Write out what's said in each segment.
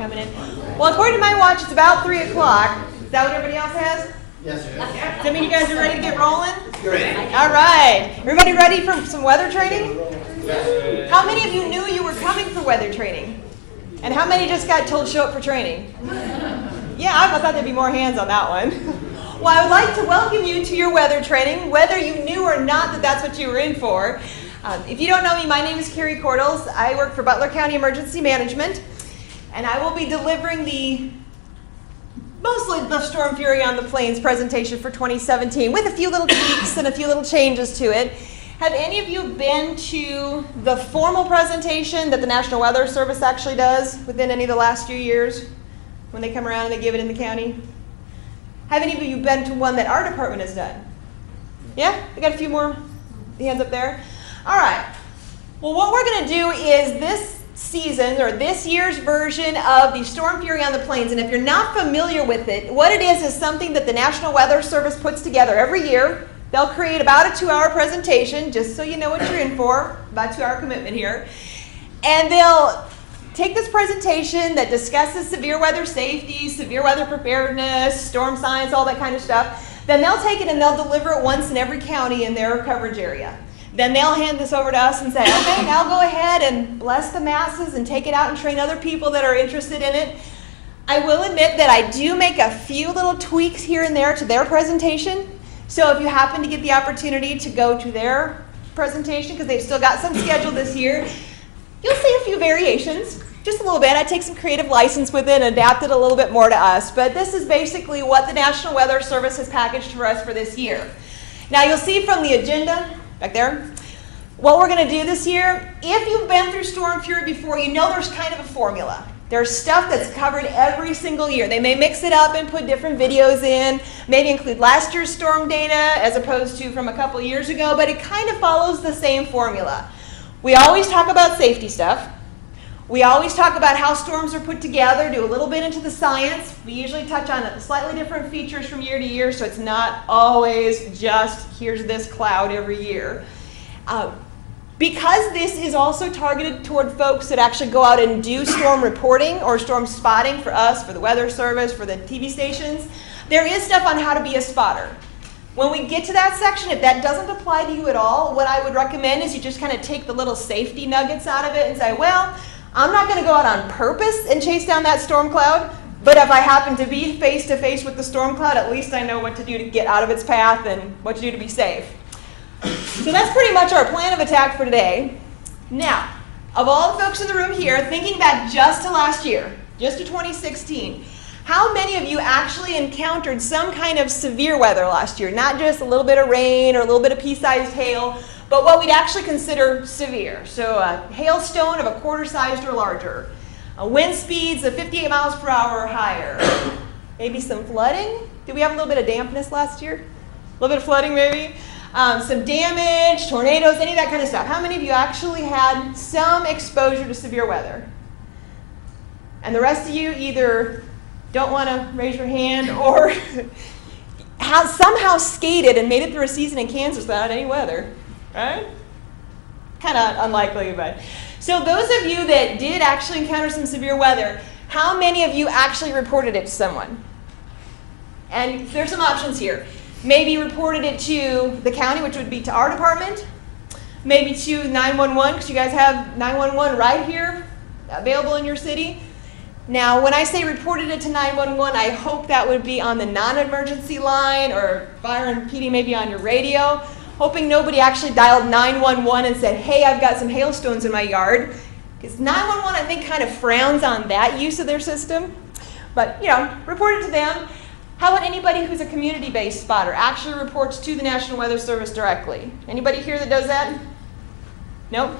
coming in. Well, according to my watch, it's about 3 o'clock. Is that what everybody else has? Yes, sir. Does that mean you guys are ready to get rolling? Ready. All right. Everybody ready for some weather training? Yes. How many of you knew you were coming for weather training? And how many just got told to show up for training? Yeah, I thought there'd be more hands on that one. Well, I would like to welcome you to your weather training, whether you knew or not that that's what you were in for. If you don't know me, my name is Carrie Cordles. I work for Butler County Emergency Management, and I will be delivering mostly the Storm Fury on the Plains presentation for 2017 with a few little tweaks and a few little changes to it. Have any of you been to the formal presentation that the National Weather Service actually does within any of the last few years when they come around and they give it in the county? Have any of you been to one that our department has done? Yeah? We got a few more hands up there. All right. Well, what we're going to do is this season, or this year's version of the Storm Fury on the Plains, and if you're not familiar with it, what it is something that the National Weather Service puts together every year. They'll create about a 2-hour presentation, just so you know what you're in for, about a 2-hour commitment here. And they'll take this presentation that discusses severe weather safety, severe weather preparedness, storm science, all that kind of stuff. Then they'll take it and they'll deliver it once in every county in their coverage area. Then they'll hand this over to us and say, okay, now go ahead and bless the masses and take it out and train other people that are interested in it. I will admit that I do make a few little tweaks here and there to their presentation. So if you happen to get the opportunity to go to their presentation, because they've still got some scheduled this year, you'll see a few variations, just a little bit. I take some creative license with it and adapt it a little bit more to us. But this is basically what the National Weather Service has packaged for us for this year. Now you'll see from the agenda, back there, what we're going to do this year. If you've been through Storm Fury before, you know there's kind of a formula. There's stuff that's covered every single year. They may mix it up and put different videos in, maybe include last year's storm data as opposed to from a couple years ago, but it kind of follows the same formula. We always talk about safety stuff. We always talk about how storms are put together, do a little bit into the science. We usually touch on slightly different features from year to year, so it's not always just here's this cloud every year. Because this is also targeted toward folks that actually go out and do storm reporting or storm spotting for us, for the Weather Service, for the TV stations, there is stuff on how to be a spotter. When we get to that section, if that doesn't apply to you at all, what I would recommend is you just kind of take the little safety nuggets out of it and say, well, I'm not going to go out on purpose and chase down that storm cloud, but if I happen to be face to face with the storm cloud, at least I know what to do to get out of its path and what to do to be safe. So that's pretty much our plan of attack for today. Now, of all the folks in the room here, thinking back just to last year, just to 2016, how many of you actually encountered some kind of severe weather last year? Not just a little bit of rain or a little bit of pea-sized hail, but what we'd actually consider severe. So a hailstone of a quarter-sized or larger, wind speeds of 58 miles per hour or higher, maybe some flooding. Did we have a little bit of dampness last year? A little bit of flooding maybe? Some damage, tornadoes, any of that kind of stuff. How many of you actually had some exposure to severe weather? And the rest of you either don't want to raise your hand or have somehow skated and made it through a season in Kansas without any weather, right? Kind of unlikely, but. So those of you that did actually encounter some severe weather, how many of you actually reported it to someone? And there's some options here. Maybe reported it to the county, which would be to our department. Maybe to 911, because you guys have 911 right here available in your city. Now, when I say reported it to 911, I hope that would be on the non-emergency line or fire and PD maybe on your radio. Hoping nobody actually dialed 911 and said, hey, I've got some hailstones in my yard. Because 911, I think, kind of frowns on that use of their system. But, report it to them. How about anybody who's a community-based spotter actually reports to the National Weather Service directly? Anybody here that does that? Nope?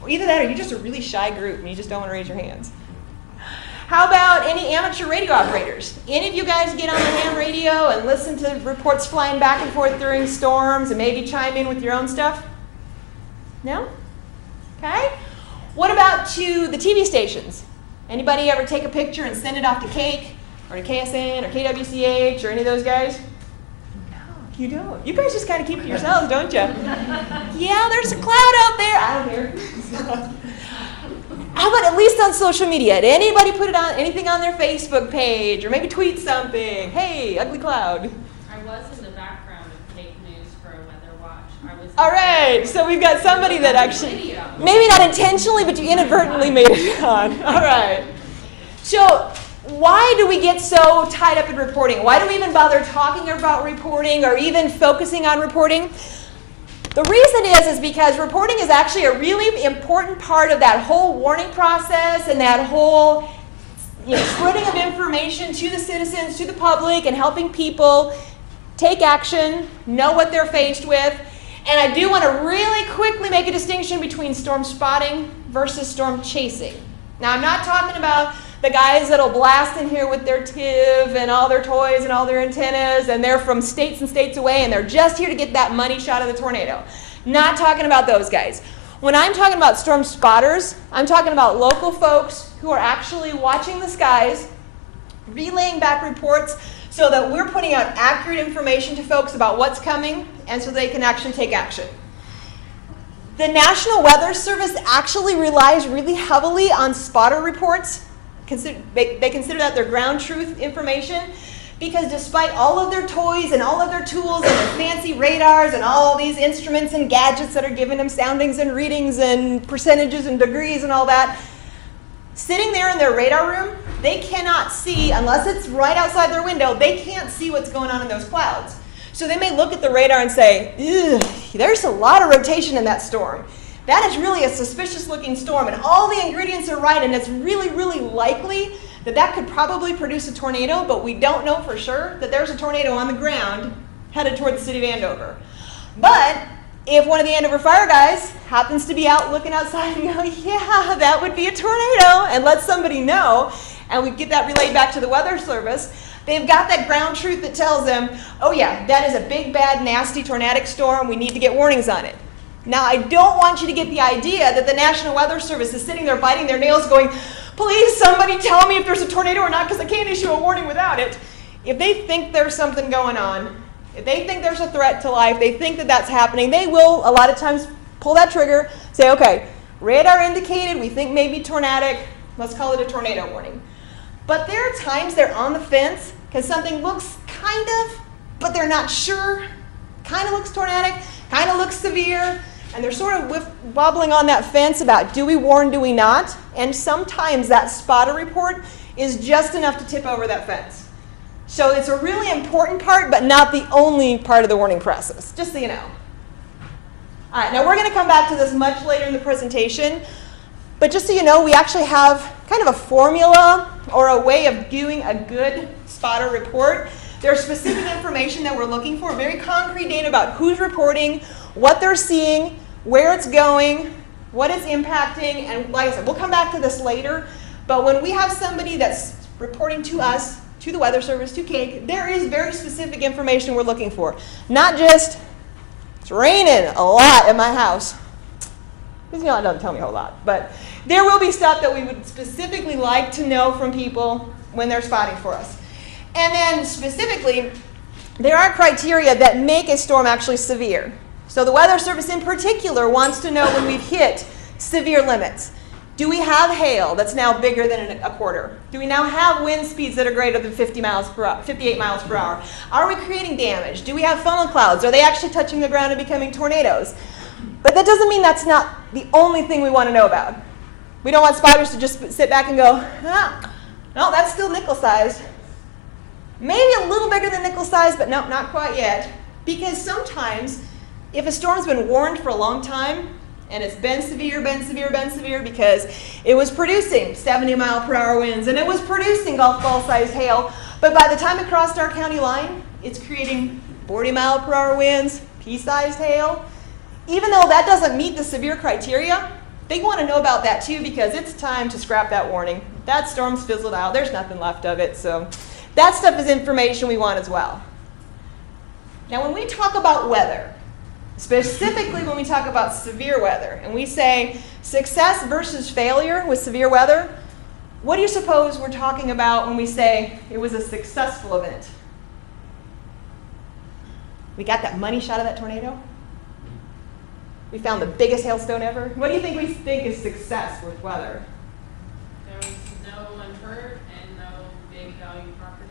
Well, either that or you're just a really shy group and you just don't want to raise your hands. How about any amateur radio operators? Any of you guys get on the ham radio and listen to reports flying back and forth during storms and maybe chime in with your own stuff? No? Okay. What about to the TV stations? Anybody ever take a picture and send it off to Cake? Or to KSN, or KWCH, or any of those guys? No, you don't. You guys just kind of keep it yourselves, don't you? Yeah, there's a cloud out there. I don't care. How about at least on social media? Did anybody put it on anything on their Facebook page or maybe tweet something? Hey, ugly cloud. I was in the background of fake news for a weather watch. All right, so we've got somebody that actually, maybe not intentionally, but you inadvertently made it on. All right. So why do we get so tied up in reporting? Why do we even bother talking about reporting or even focusing on reporting? The reason is because reporting is actually a really important part of that whole warning process and that whole spreading of information to the citizens, to the public, and helping people take action, know what they're faced with. And I do want to really quickly make a distinction between storm spotting versus storm chasing. Now, I'm not talking about the guys that'll blast in here with their TIV and all their toys and all their antennas, and they're from states and states away, and they're just here to get that money shot of the tornado. Not talking about those guys. When I'm talking about storm spotters, I'm talking about local folks who are actually watching the skies, relaying back reports so that we're putting out accurate information to folks about what's coming, and so they can actually take action. The National Weather Service actually relies really heavily on spotter reports. They consider that their ground truth information, because despite all of their toys and all of their tools and their fancy radars and all these instruments and gadgets that are giving them soundings and readings and percentages and degrees and all that, sitting there in their radar room, they cannot see, unless it's right outside their window, they can't see what's going on in those clouds. So they may look at the radar and say, "Ugh, there's a lot of rotation in that storm. That is really a suspicious looking storm, and all the ingredients are right, and it's really, really likely that that could probably produce a tornado, but we don't know for sure that there's a tornado on the ground headed toward the city of Andover." But if one of the Andover fire guys happens to be out looking outside and go, "Yeah, that would be a tornado," and let somebody know, and we get that relayed back to the Weather Service, they've got that ground truth that tells them, "Oh yeah, that is a big, bad, nasty tornadic storm. We need to get warnings on it." Now, I don't want you to get the idea that the National Weather Service is sitting there biting their nails going, "Please, somebody tell me if there's a tornado or not, because I can't issue a warning without it." If they think there's something going on, if they think there's a threat to life, they think that that's happening, they will a lot of times pull that trigger, say, "Okay, radar indicated, we think maybe tornadic, let's call it a tornado warning." But there are times they're on the fence because something looks kind of, but they're not sure, kind of looks tornadic, kind of looks severe, and they're sort of wobbling on that fence about, do we warn, do we not? And sometimes that spotter report is just enough to tip over that fence. So it's a really important part, but not the only part of the warning process, just so you know. All right, now we're going to come back to this much later in the presentation, but just so you know, we actually have kind of a formula or a way of doing a good spotter report. There's specific information that we're looking for, very concrete data about who's reporting, what they're seeing, where it's going, what it's impacting, and like I said, we'll come back to this later, but when we have somebody that's reporting to us, to the Weather Service, to CAIC, there is very specific information we're looking for. Not just, "It's raining a lot at my house." Because, it doesn't tell me a whole lot, but there will be stuff that we would specifically like to know from people when they're spotting for us. And then specifically, there are criteria that make a storm actually severe. So the Weather Service in particular wants to know when we've hit severe limits. Do we have hail that's now bigger than a quarter? Do we now have wind speeds that are greater than 58 miles per hour? Are we creating damage? Do we have funnel clouds? Are they actually touching the ground and becoming tornadoes? But that doesn't mean that's not the only thing we want to know about. We don't want spotters to just sit back and go, no, that's still nickel-sized. Maybe a little bigger than nickel-sized, but no, not quite yet. Because sometimes, if a storm's been warned for a long time, and it's been severe because it was producing 70-mile-per-hour winds, and it was producing golf ball-sized hail, but by the time it crossed our county line, it's creating 40-mile-per-hour winds, pea-sized hail. Even though that doesn't meet the severe criteria, they want to know about that too, because it's time to scrap that warning. That storm's fizzled out. There's nothing left of it. So that stuff is information we want as well. Now, when we talk about weather, specifically when we talk about severe weather, and we say success versus failure with severe weather, what do you suppose we're talking about when we say it was a successful event? We got that money shot of that tornado? We found the biggest hailstone ever? What do you think we think is success with weather? hurt and no big value property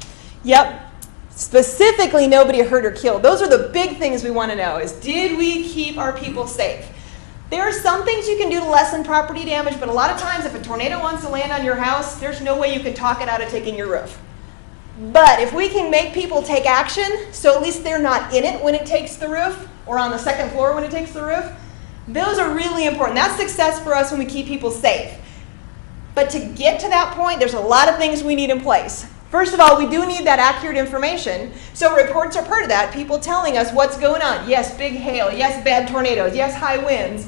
damage? Yep. Specifically, nobody hurt or killed. Those are the big things we want to know is, did we keep our people safe? There are some things you can do to lessen property damage, but a lot of times if a tornado wants to land on your house, there's no way you can talk it out of taking your roof. But if we can make people take action, so at least they're not in it when it takes the roof, or on the second floor when it takes the roof, those are really important. That's success for us when we keep people safe. But to get to that point, there's a lot of things we need in place. First of all, we do need that accurate information. So reports are part of that, people telling us what's going on. Yes, big hail. Yes, bad tornadoes. Yes, high winds.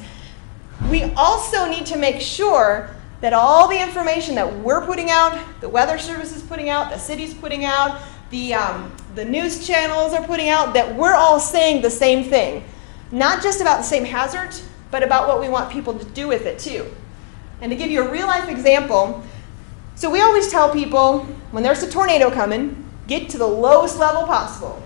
We also need to make sure that all the information that we're putting out, the Weather Service is putting out, the city's putting out, the news channels are putting out, that we're all saying the same thing. Not just about the same hazards, but about what we want people to do with it too. And to give you a real life example, so we always tell people, when there's a tornado coming, get to the lowest level possible.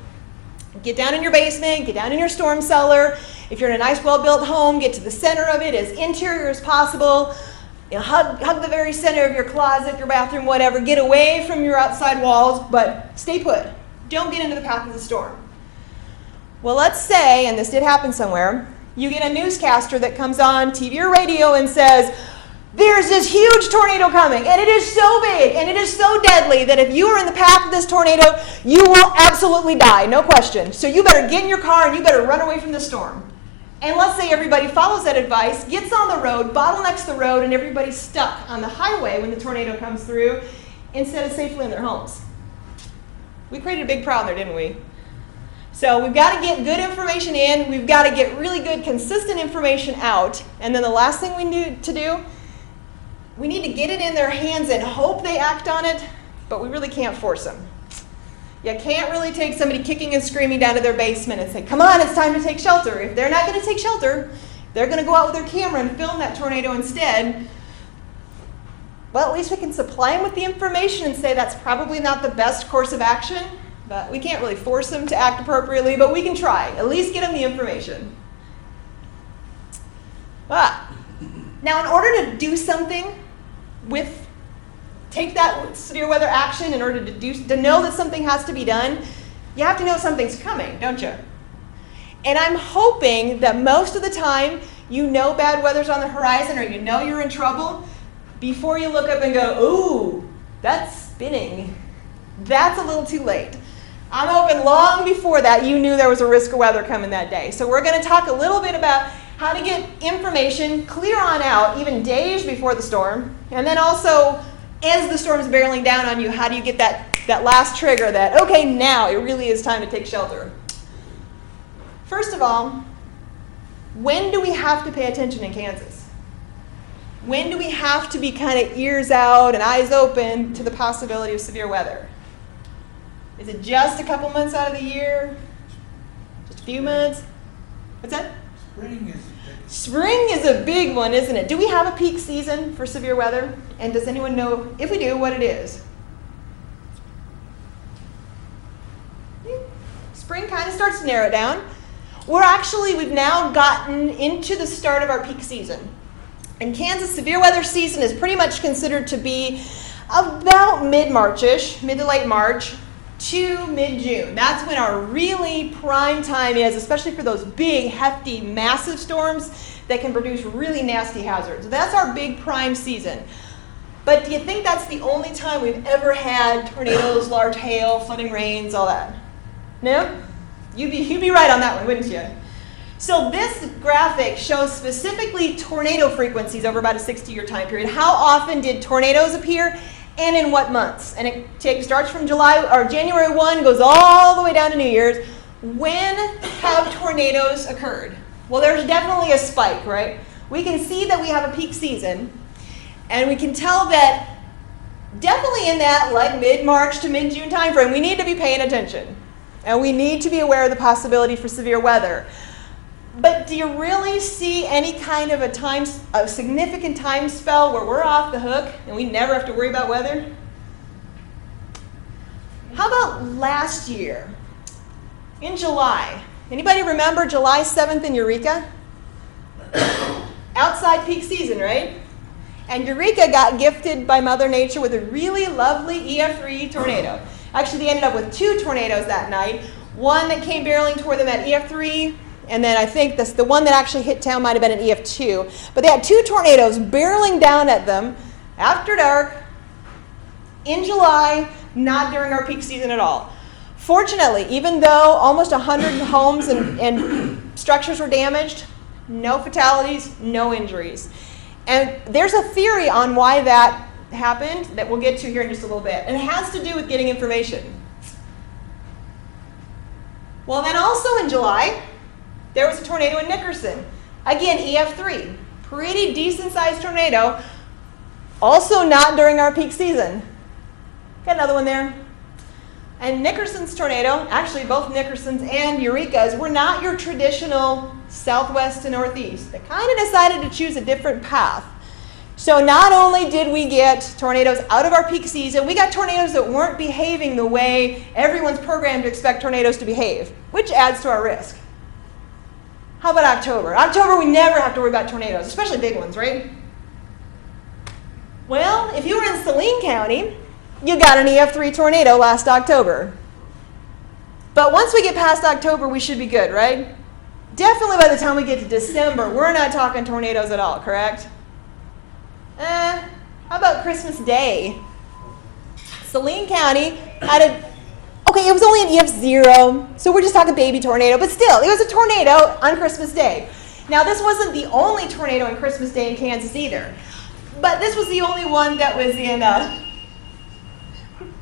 Get down in your basement, get down in your storm cellar. If you're in a nice well-built home, get to the center of it, as interior as possible. You know, hug the very center of your closet, your bathroom, whatever. Get away from your outside walls, but stay put. Don't get into the path of the storm. Well, let's say, and this did happen somewhere, you get a newscaster that comes on TV or radio and says, there's this huge tornado coming, and it is so big, and it is so deadly that if you are in the path of this tornado, you will absolutely die, no question. So you better get in your car and you better run away from the storm. And let's say everybody follows that advice, gets on the road, bottlenecks the road, and everybody's stuck on the highway when the tornado comes through instead of safely in their homes. We created a big problem there, didn't we? So we've got to get good information in, we've got to get really good, consistent information out, and then the last thing we need to do, we need to get it in their hands and hope they act on it, but we really can't force them. You can't really take somebody kicking and screaming down to their basement and say, come on, it's time to take shelter. If they're not going to take shelter, they're going to go out with their camera and film that tornado instead. Well, at least we can supply them with the information and say that's probably not the best course of action, but we can't really force them to act appropriately, but we can try. At least get them the information. Now, in order to do something take that severe weather action, in order to know that something has to be done, you have to know something's coming, don't you? And I'm hoping that most of the time you know bad weather's on the horizon or you know you're in trouble before you look up and go, ooh, that's spinning. That's a little too late. I'm hoping long before that you knew there was a risk of weather coming that day. So we're going to talk a little bit about how to get information clear on out, even days before the storm, and then also as the storm's barreling down on you, how do you get that last trigger that, okay, now it really is time to take shelter? First of all, when do we have to pay attention in Kansas? When do we have to be kind of ears out and eyes open to the possibility of severe weather? Is it just a couple months out of the year? Just a few months? What's that? Spring is a big one, isn't it? Do we have a peak season for severe weather? And does anyone know, if we do, what it is? Spring kind of starts to narrow it down. We've now gotten into the start of our peak season. In Kansas, severe weather season is pretty much considered to be about mid-March-ish, mid to late March, to mid-June. That's when our really prime time is, especially for those big, hefty, massive storms that can produce really nasty hazards. That's our big prime season. But do you think that's the only time we've ever had tornadoes, large hail, flooding rains, all that? No? You'd be right on that one, wouldn't you? So this graphic shows specifically tornado frequencies over about a 60-year time period. How often did tornadoes appear? And in what months? And it starts from January 1, goes all the way down to New Year's. When have tornadoes occurred? Well, there's definitely a spike, right? We can see that we have a peak season, and we can tell that definitely in that like mid-March to mid-June time frame, we need to be paying attention. And we need to be aware of the possibility for severe weather. But do you really see any kind of a significant time spell where we're off the hook and we never have to worry about weather? How about last year, in July? Anybody remember July 7th in Eureka? Outside peak season, right? And Eureka got gifted by Mother Nature with a really lovely EF3 tornado. Actually, they ended up with 2 tornadoes that night. One that came barreling toward them at EF3, and then I think the one that actually hit town might have been an EF2. But they had 2 tornadoes barreling down at them after dark in July, not during our peak season at all. Fortunately, even though almost 100 homes and structures were damaged, no fatalities, no injuries. And there's a theory on why that happened that we'll get to here in just a little bit. And it has to do with getting information. Well, then also in July, there was a tornado in Nickerson. Again, EF3. Pretty decent sized tornado. Also not during our peak season. Got another one there. And Nickerson's tornado, actually both Nickerson's and Eureka's, were not your traditional southwest to northeast. They kind of decided to choose a different path. So not only did we get tornadoes out of our peak season, we got tornadoes that weren't behaving the way everyone's programmed to expect tornadoes to behave, which adds to our risk. How about October? October, we never have to worry about tornadoes, especially big ones, right? Well, if you were in Saline County, you got an EF3 tornado last October. But once we get past October, we should be good, right? Definitely by the time we get to December, we're not talking tornadoes at all, correct? How about Christmas Day? Saline County had it was only an EF0, so we're just talking baby tornado, but still, it was a tornado on Christmas Day. Now, this wasn't the only tornado on Christmas Day in Kansas either, but this was the only one that was in,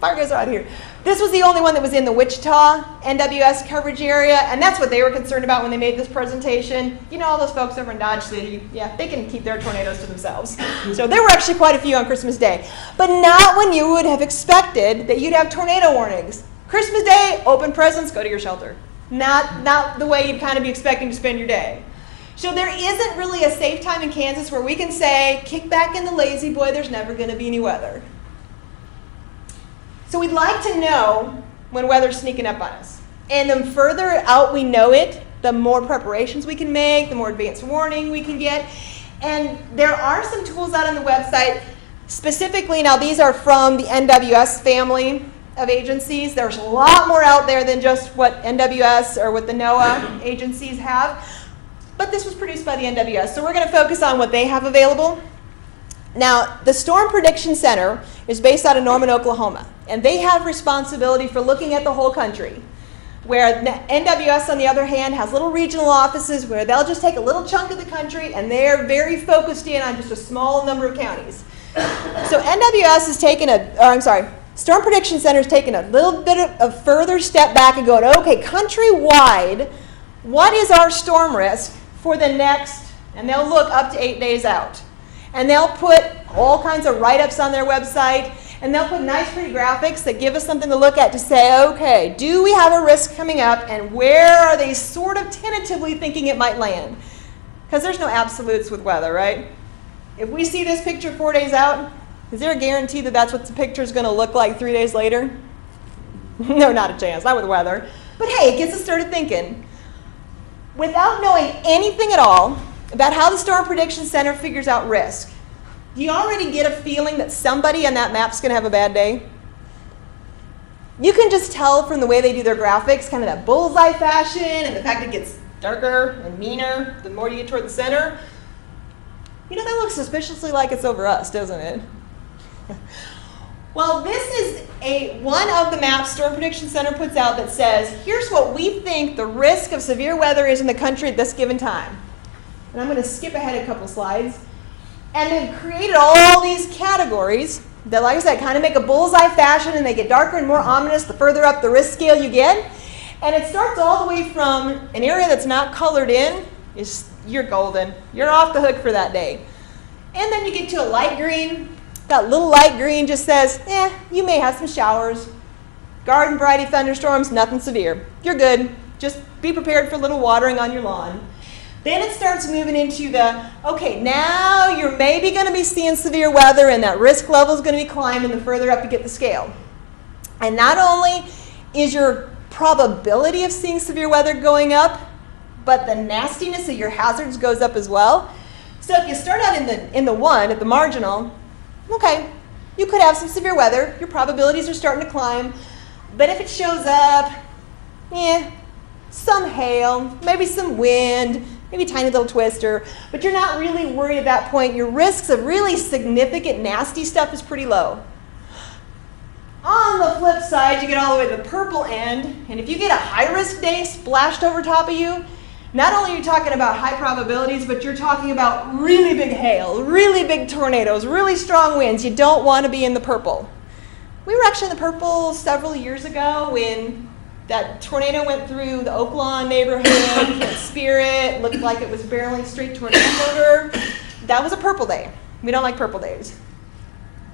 fire guys are out here. This was the only one that was in the Wichita NWS coverage area, and that's what they were concerned about when they made this presentation. You know, all those folks over in Dodge City, yeah, they can keep their tornadoes to themselves. So there were actually quite a few on Christmas Day, but not when you would have expected that you'd have tornado warnings. Christmas Day, open presents, go to your shelter. Not the way you'd kind of be expecting to spend your day. So there isn't really a safe time in Kansas where we can say, kick back in the lazy boy, there's never going to be any weather. So we'd like to know when weather's sneaking up on us. And the further out we know it, the more preparations we can make, the more advanced warning we can get. And there are some tools out on the website. Specifically, now these are from the NWS family of agencies. There's a lot more out there than just what NWS or what the NOAA agencies have. But this was produced by the NWS, so we're going to focus on what they have available. Now, the Storm Prediction Center is based out of Norman, Oklahoma, and they have responsibility for looking at the whole country, where NWS, on the other hand, has little regional offices where they'll just take a little chunk of the country, and they're very focused in on just a small number of counties. So NWS is Storm Prediction Center is taking a little bit of a further step back and going, okay, countrywide, what is our storm risk for the next, and they'll look up to 8 days out. And they'll put all kinds of write-ups on their website, and they'll put nice pretty graphics that give us something to look at to say, okay, do we have a risk coming up, and where are they sort of tentatively thinking it might land? Because there's no absolutes with weather, right? If we see this picture 4 days out, is there a guarantee that that's what the picture is going to look like 3 days later? No, not a chance, not with weather. But hey, it gets us started thinking. Without knowing anything at all about how the Storm Prediction Center figures out risk, do you already get a feeling that somebody on that map's going to have a bad day? You can just tell from the way they do their graphics, kind of that bullseye fashion, and the fact it gets darker and meaner the more you get toward the center. You know, that looks suspiciously like it's over us, doesn't it? Well, this is one of the maps Storm Prediction Center puts out that says, here's what we think the risk of severe weather is in the country at this given time. And I'm going to skip ahead a couple slides. And they've created all these categories that, like I said, kind of make a bullseye fashion, and they get darker and more ominous the further up the risk scale you get. And it starts all the way from an area that's not colored in, you're golden. You're off the hook for that day. And then you get to a light green. That little light green just says, you may have some showers. Garden variety thunderstorms, nothing severe. You're good. Just be prepared for a little watering on your lawn. Then it starts moving into okay, now you're maybe going to be seeing severe weather, and that risk level is going to be climbing the further up you get the scale. And not only is your probability of seeing severe weather going up, but the nastiness of your hazards goes up as well. So if you start out in the 1 at the marginal, okay, you could have some severe weather. Your probabilities are starting to climb. But if it shows up, some hail, maybe some wind, maybe a tiny little twister, but you're not really worried at that point. Your risks of really significant nasty stuff is pretty low. On the flip side, you get all the way to the purple end, and if you get a high-risk day splashed over top of you, not only are you talking about high probabilities, but you're talking about really big hail, really big tornadoes, really strong winds. You don't want to be in the purple. We were actually in the purple several years ago when that tornado went through the Oak Lawn neighborhood, hit Spirit, looked like it was barreling straight toward Hamburger. That was a purple day. We don't like purple days.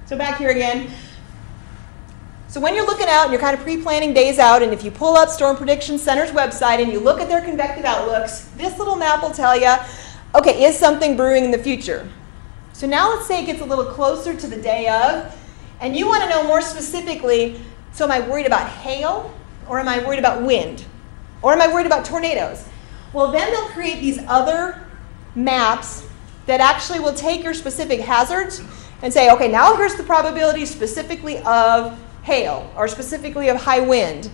So back here again. So when you're looking out and you're kind of pre-planning days out, and if you pull up Storm Prediction Center's website and you look at their convective outlooks, this little map will tell you, okay, is something brewing in the future? So now let's say it gets a little closer to the day of, and you want to know more specifically, so am I worried about hail, or am I worried about wind, or am I worried about tornadoes? Well, then they'll create these other maps that actually will take your specific hazards and say, okay, now here's the probability specifically of hail, or specifically of high wind.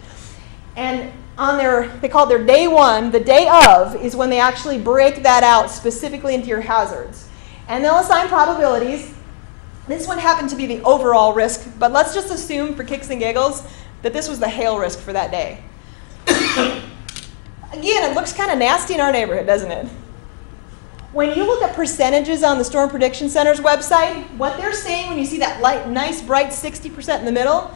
And on they call it their day 1, the day of is when they actually break that out specifically into your hazards. And they'll assign probabilities. This one happened to be the overall risk, but let's just assume for kicks and giggles that this was the hail risk for that day. Again, it looks kind of nasty in our neighborhood, doesn't it? When you look at percentages on the Storm Prediction Center's website, what they're saying when you see that nice bright 60% in the middle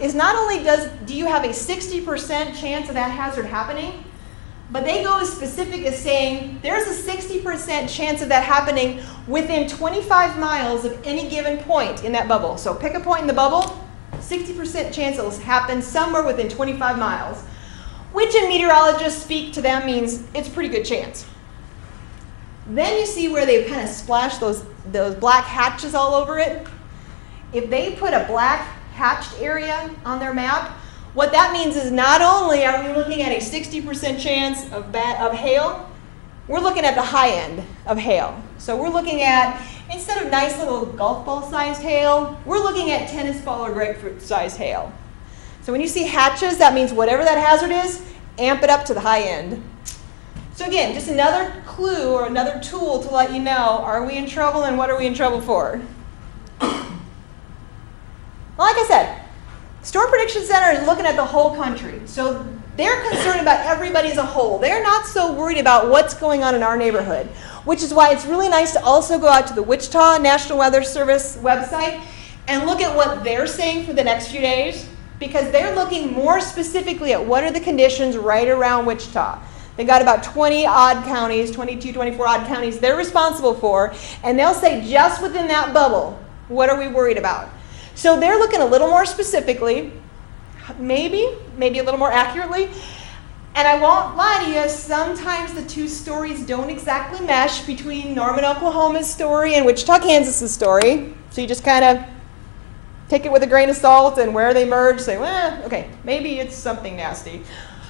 is not only do you have a 60% chance of that hazard happening, but they go as specific as saying there's a 60% chance of that happening within 25 miles of any given point in that bubble. So pick a point in the bubble, 60% chance it'll happen somewhere within 25 miles, which in meteorologists speak to them means it's a pretty good chance. Then you see where they've kind of splashed those black hatches all over it. If they put a black hatched area on their map, what that means is not only are we looking at a 60% chance of hail, we're looking at the high end of hail. So we're looking at, instead of nice little golf ball sized hail, we're looking at tennis ball or grapefruit sized hail. So when you see hatches, that means whatever that hazard is, amp it up to the high end. So again, just another clue or another tool to let you know, are we in trouble and what are we in trouble for? Well, like I said, Storm Prediction Center is looking at the whole country. So they're concerned about everybody as a whole. They're not so worried about what's going on in our neighborhood, which is why it's really nice to also go out to the Wichita National Weather Service website and look at what they're saying for the next few days, because they're looking more specifically at what are the conditions right around Wichita. They've got about 20 odd counties, 22, 24 odd counties they're responsible for, and they'll say just within that bubble, what are we worried about? So they're looking a little more specifically, maybe a little more accurately, and I won't lie to you, sometimes the two stories don't exactly mesh between Norman, Oklahoma's story and Wichita, Kansas's story, so you just kind of take it with a grain of salt, and where they merge, say, well, okay, maybe it's something nasty.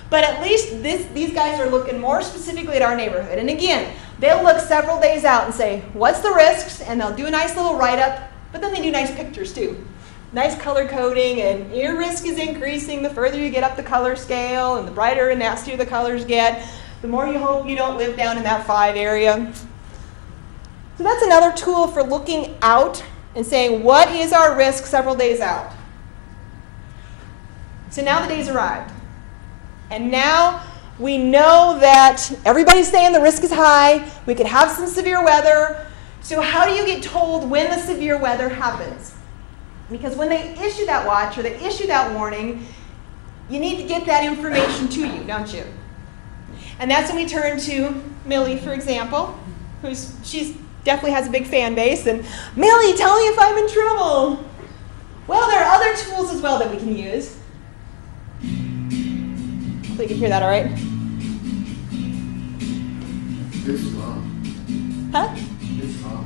But at least these guys are looking more specifically at our neighborhood. And again, they'll look several days out and say, what's the risks? And they'll do a nice little write-up, but then they do nice pictures too. Nice color coding, and your risk is increasing the further you get up the color scale, and the brighter and nastier the colors get, the more you hope you don't live down in that 5 area. So that's another tool for looking out and saying, what is our risk several days out? So now the day's arrived. And now we know that everybody's saying the risk is high. We could have some severe weather. So how do you get told when the severe weather happens? Because when they issue that watch or they issue that warning, you need to get that information to you, don't you? And that's when we turn to Millie, for example, she definitely has a big fan base. And Millie, tell me if I'm in trouble. Well, there are other tools as well that we can use. So you can hear that all right? It's slow. Huh? It's slow.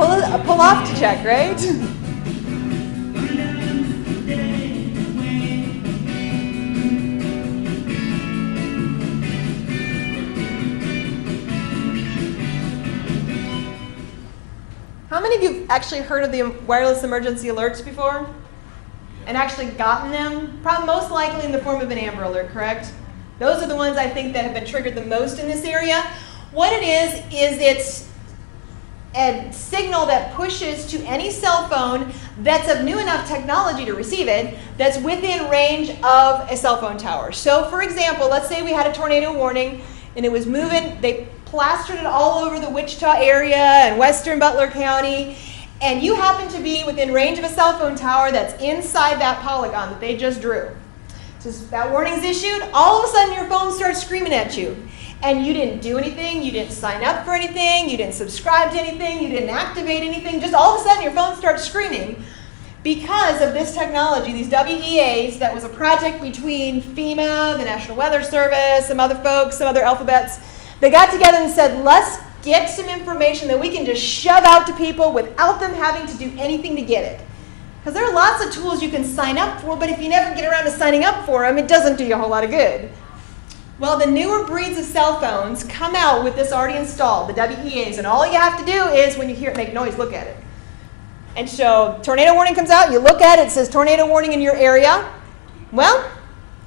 pull off to check, right? How many of you have actually heard of the wireless emergency alerts before? And actually gotten them? Probably most likely in the form of an Amber Alert, correct? Those are the ones I think that have been triggered the most in this area. What it is it's a signal that pushes to any cell phone that's of new enough technology to receive it, that's within range of a cell phone tower. So for example, let's say we had a tornado warning and it was moving, they plastered it all over the Wichita area and western Butler County, and you happen to be within range of a cell phone tower that's inside that polygon that they just drew. So that warning's issued, all of a sudden your phone starts screaming at you. And you didn't do anything, you didn't sign up for anything, you didn't subscribe to anything, you didn't activate anything, just all of a sudden your phone starts screaming because of this technology, these WEAs, that was a project between FEMA, the National Weather Service, some other folks, some other alphabets. They got together and said, let's get some information that we can just shove out to people without them having to do anything to get it. Because there are lots of tools you can sign up for, but if you never get around to signing up for them, it doesn't do you a whole lot of good. Well, the newer breeds of cell phones come out with this already installed, the WEAs, and all you have to do is, when you hear it make noise, look at it. And so, tornado warning comes out, you look at it, it says tornado warning in your area. Well,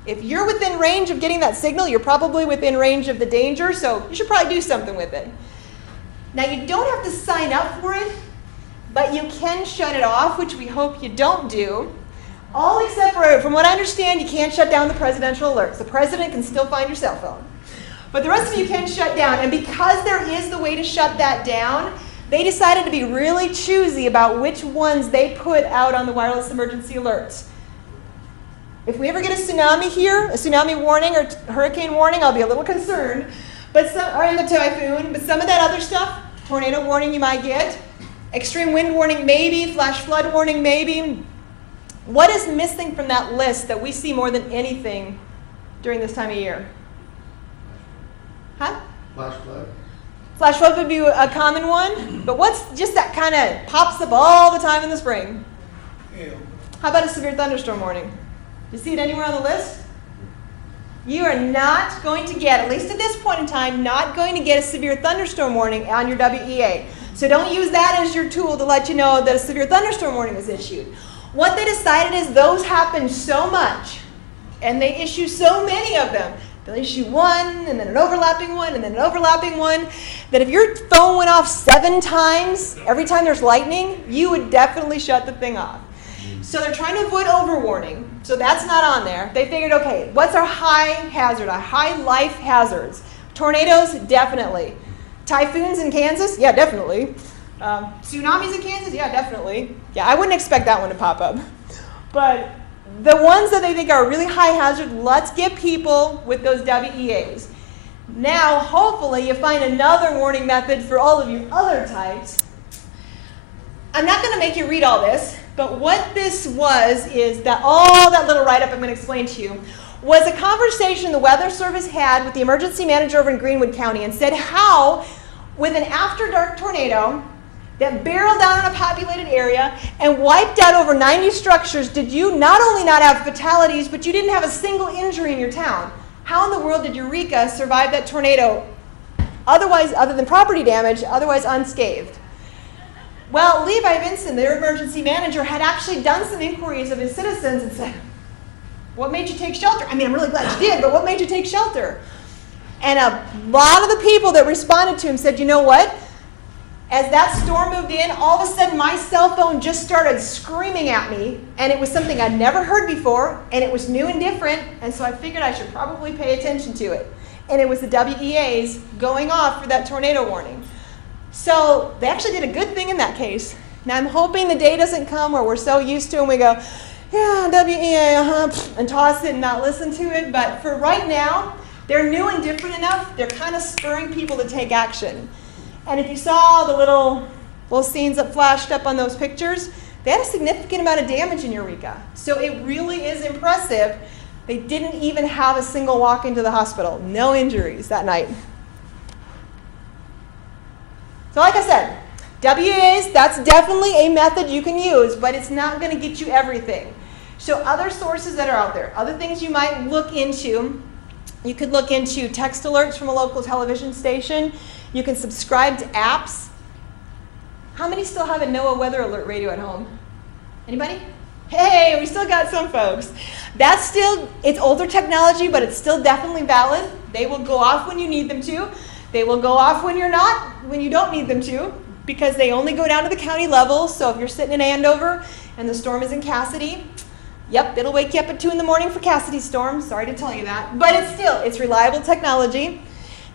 if you're within range of getting that signal, you're probably within range of the danger, so you should probably do something with it. Now, you don't have to sign up for it, but you can shut it off, which we hope you don't do. All except for, from what I understand, you can't shut down the presidential alerts. The president can still find your cell phone. But the rest of you can shut down. And because there is the way to shut that down, they decided to be really choosy about which ones they put out on the wireless emergency alerts. If we ever get a tsunami here, a tsunami warning or hurricane warning, I'll be a little concerned. Or in the typhoon, but some of that other stuff, tornado warning you might get, extreme wind warning maybe, flash flood warning maybe. What is missing from that list that we see more than anything during this time of year? Huh? Flash flood. Flash flood would be a common one, but what's just that kind of pops up all the time in the spring? Hail. How about a severe thunderstorm warning? You see it anywhere on the list? You are not going to get, at least at this point in time, not going to get a severe thunderstorm warning on your WEA. So don't use that as your tool to let you know that a severe thunderstorm warning was issued. What they decided is those happen so much, and they issue so many of them. They'll issue one, and then an overlapping one, and then an overlapping one, that if your phone went off 7 times every time there's lightning, you would definitely shut the thing off. So they're trying to avoid overwarning, so that's not on there. They figured, okay, what's our high hazard, our high life hazards? Tornadoes, definitely. Typhoons in Kansas? Yeah, definitely. Tsunamis in Kansas? Yeah, definitely. Yeah, I wouldn't expect that one to pop up. But the ones that they think are really high hazard, let's get people with those WEAs. Now, hopefully, you find another warning method for all of your other types. I'm not going to make you read all this, but what this was is that all that little write-up I'm going to explain to you was a conversation the Weather Service had with the emergency manager over in Greenwood County and said how, with an after-dark tornado that barreled down on a populated area and wiped out over 90 structures, did you not only not have fatalities, but you didn't have a single injury in your town? How in the world did Eureka survive that tornado, otherwise, other than property damage, otherwise unscathed? Well, Levi Vinson, their emergency manager, had actually done some inquiries of his citizens and said, what made you take shelter? I mean, I'm really glad you did, but what made you take shelter? And a lot of the people that responded to him said, you know what? As that storm moved in, all of a sudden my cell phone just started screaming at me, and it was something I'd never heard before, and it was new and different, and so I figured I should probably pay attention to it. And it was the WEAs going off for that tornado warning. So they actually did a good thing in that case. Now I'm hoping the day doesn't come where we're so used to it and we go, yeah, WEA, and toss it and not listen to it. But for right now, they're new and different enough, they're kind of spurring people to take action. And if you saw the little scenes that flashed up on those pictures, they had a significant amount of damage in Eureka. So it really is impressive. They didn't even have a single walk into the hospital. No injuries that night. So like I said, WAs, that's definitely a method you can use, but it's not going to get you everything. So other sources that are out there, other things you might look into, you could look into text alerts from a local television station. You can subscribe to apps. How many still have a NOAA weather alert radio at home? Anybody? Hey, we still got some folks. That's still, it's older technology, but it's still definitely valid. They will go off when you need them to. They will go off when you don't need them to, because they only go down to the county level. So if you're sitting in Andover and the storm is in Cassidy, yep, it'll wake you up at 2 in the morning for Cassidy's storm. Sorry to tell you that. But it's reliable technology.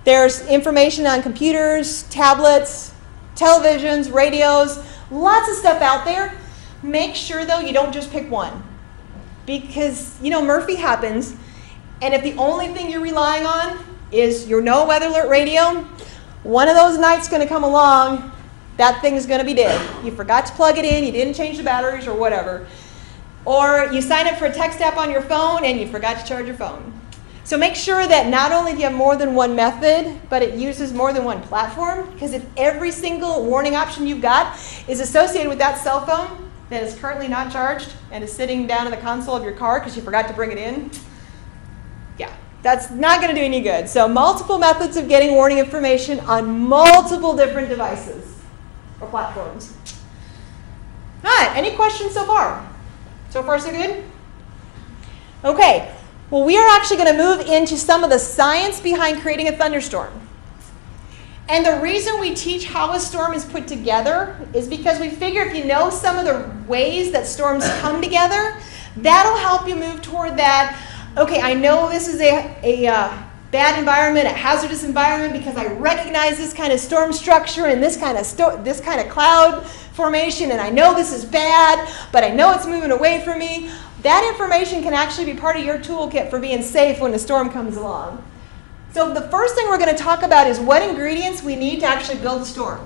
There's information on computers, tablets, televisions, radios, lots of stuff out there. Make sure, though, you don't just pick one. Because, Murphy happens, and if the only thing you're relying on is your NOAA weather alert radio, one of those nights going to come along, that thing's going to be dead. You forgot to plug it in, you didn't change the batteries or whatever. Or you sign up for a text app on your phone and you forgot to charge your phone. So make sure that not only do you have more than one method, but it uses more than one platform, because if every single warning option you've got is associated with that cell phone that is currently not charged and is sitting down in the console of your car because you forgot to bring it in, yeah, that's not going to do any good. So multiple methods of getting warning information on multiple different devices or platforms. All right, any questions so far? So far, so good? Okay, well, we are actually going to move into some of the science behind creating a thunderstorm. And the reason we teach how a storm is put together is because we figure if you know some of the ways that storms come together, that'll help you move toward that, okay, I know this is a bad environment, a hazardous environment, because I recognize this kind of storm structure and this kind of cloud formation, and I know this is bad, but I know it's moving away from me. That information can actually be part of your toolkit for being safe when a storm comes along. So the first thing we're going to talk about is what ingredients we need to actually build a storm.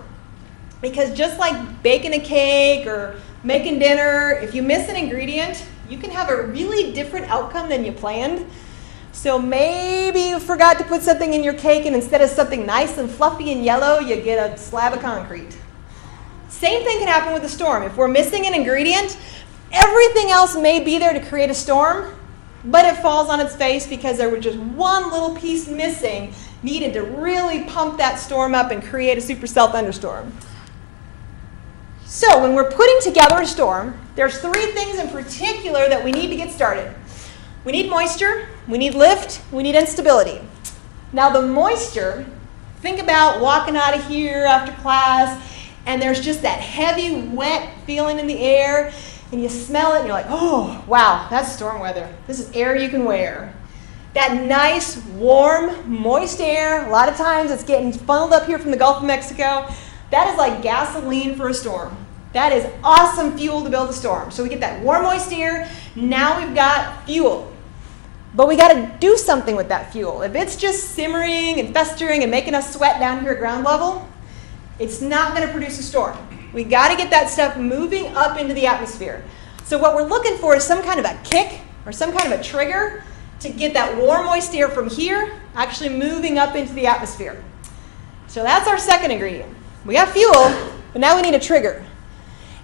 Because just like baking a cake or making dinner, if you miss an ingredient, you can have a really different outcome than you planned. So maybe you forgot to put something in your cake, and instead of something nice and fluffy and yellow, you get a slab of concrete. Same thing can happen with a storm. If we're missing an ingredient, everything else may be there to create a storm, but it falls on its face because there was just one little piece missing needed to really pump that storm up and create a supercell thunderstorm. So when we're putting together a storm, there's 3 things in particular that we need to get started. We need moisture, we need lift, we need instability. Now the moisture, think about walking out of here after class, and there's just that heavy, wet feeling in the air, and you smell it, and you're like, oh, wow, that's storm weather. This is air you can wear. That nice, warm, moist air, a lot of times it's getting funneled up here from the Gulf of Mexico. That is like gasoline for a storm. That is awesome fuel to build a storm. So we get that warm, moist air. Now we've got fuel. But we got to do something with that fuel. If it's just simmering and festering and making us sweat down here at ground level, it's not going to produce a storm. We got to get that stuff moving up into the atmosphere. So what we're looking for is some kind of a kick or some kind of a trigger to get that warm, moist air from here actually moving up into the atmosphere. So that's our second ingredient. We got fuel, but now we need a trigger.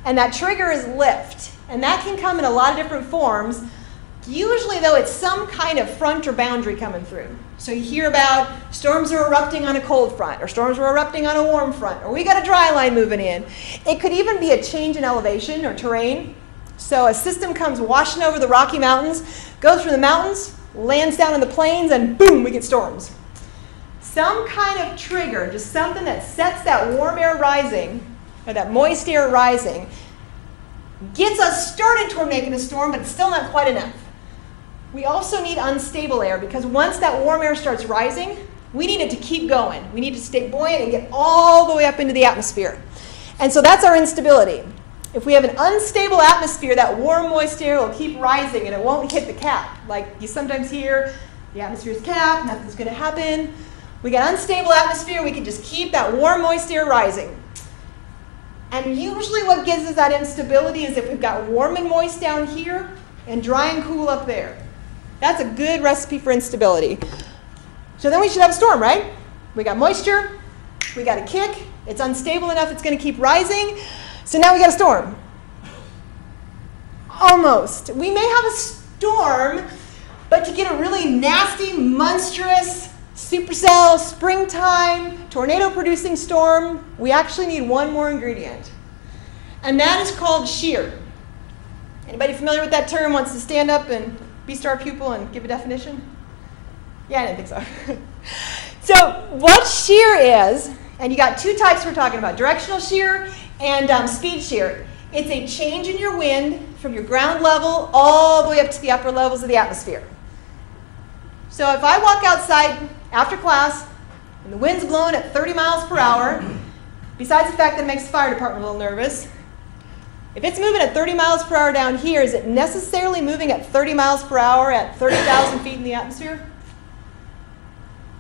And that trigger is lift. And that can come in a lot of different forms. Usually, though, it's some kind of front or boundary coming through. So you hear about storms are erupting on a cold front, or storms are erupting on a warm front, or we got a dry line moving in. It could even be a change in elevation or terrain. So a system comes washing over the Rocky Mountains, goes through the mountains, lands down in the plains, and boom, we get storms. Some kind of trigger, just something that sets that warm air rising, or that moist air rising, gets us started toward making a storm, but it's still not quite enough. We also need unstable air, because once that warm air starts rising, we need it to keep going. We need to stay buoyant and get all the way up into the atmosphere. And so that's our instability. If we have an unstable atmosphere, that warm, moist air will keep rising and it won't hit the cap. Like you sometimes hear, the atmosphere's capped, nothing's going to happen. We got unstable atmosphere, we can just keep that warm, moist air rising. And usually what gives us that instability is if we've got warm and moist down here and dry and cool up there. That's a good recipe for instability. So then we should have a storm, right? We got moisture, we got a kick. It's unstable enough, it's going to keep rising. So now we got a storm. Almost. We may have a storm, but to get a really nasty, monstrous, supercell, springtime, tornado-producing storm, we actually need one more ingredient. And that is called shear. Anybody familiar with that term? Wants to stand up and be star pupil and give a definition? Yeah, I didn't think so. So what shear is, and you got two types we're talking about, directional shear and speed shear. It's a change in your wind from your ground level all the way up to the upper levels of the atmosphere. So if I walk outside after class and the wind's blowing at 30 miles per hour, besides the fact that it makes the fire department a little nervous, if it's moving at 30 miles per hour down here, is it necessarily moving at 30 miles per hour at 30,000 feet in the atmosphere?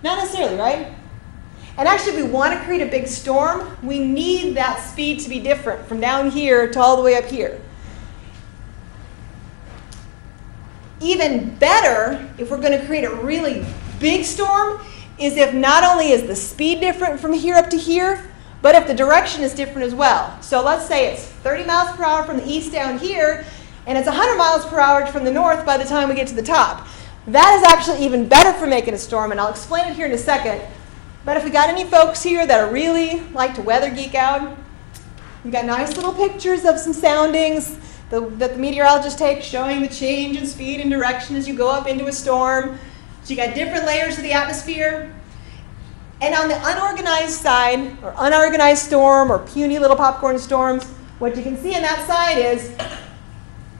Not necessarily, right? And actually, if we want to create a big storm, we need that speed to be different from down here to all the way up here. Even better, if we're going to create a really big storm, is if not only is the speed different from here up to here, but if the direction is different as well. So let's say it's 30 miles per hour from the east down here, and it's 100 miles per hour from the north by the time we get to the top. That is actually even better for making a storm, and I'll explain it here in a second. But if we got any folks here that are really like to weather geek out, we've got nice little pictures of some soundings that the meteorologist takes showing the change in speed and direction as you go up into a storm. So you got different layers of the atmosphere. And on the unorganized side, or unorganized storm, or puny little popcorn storms, what you can see on that side is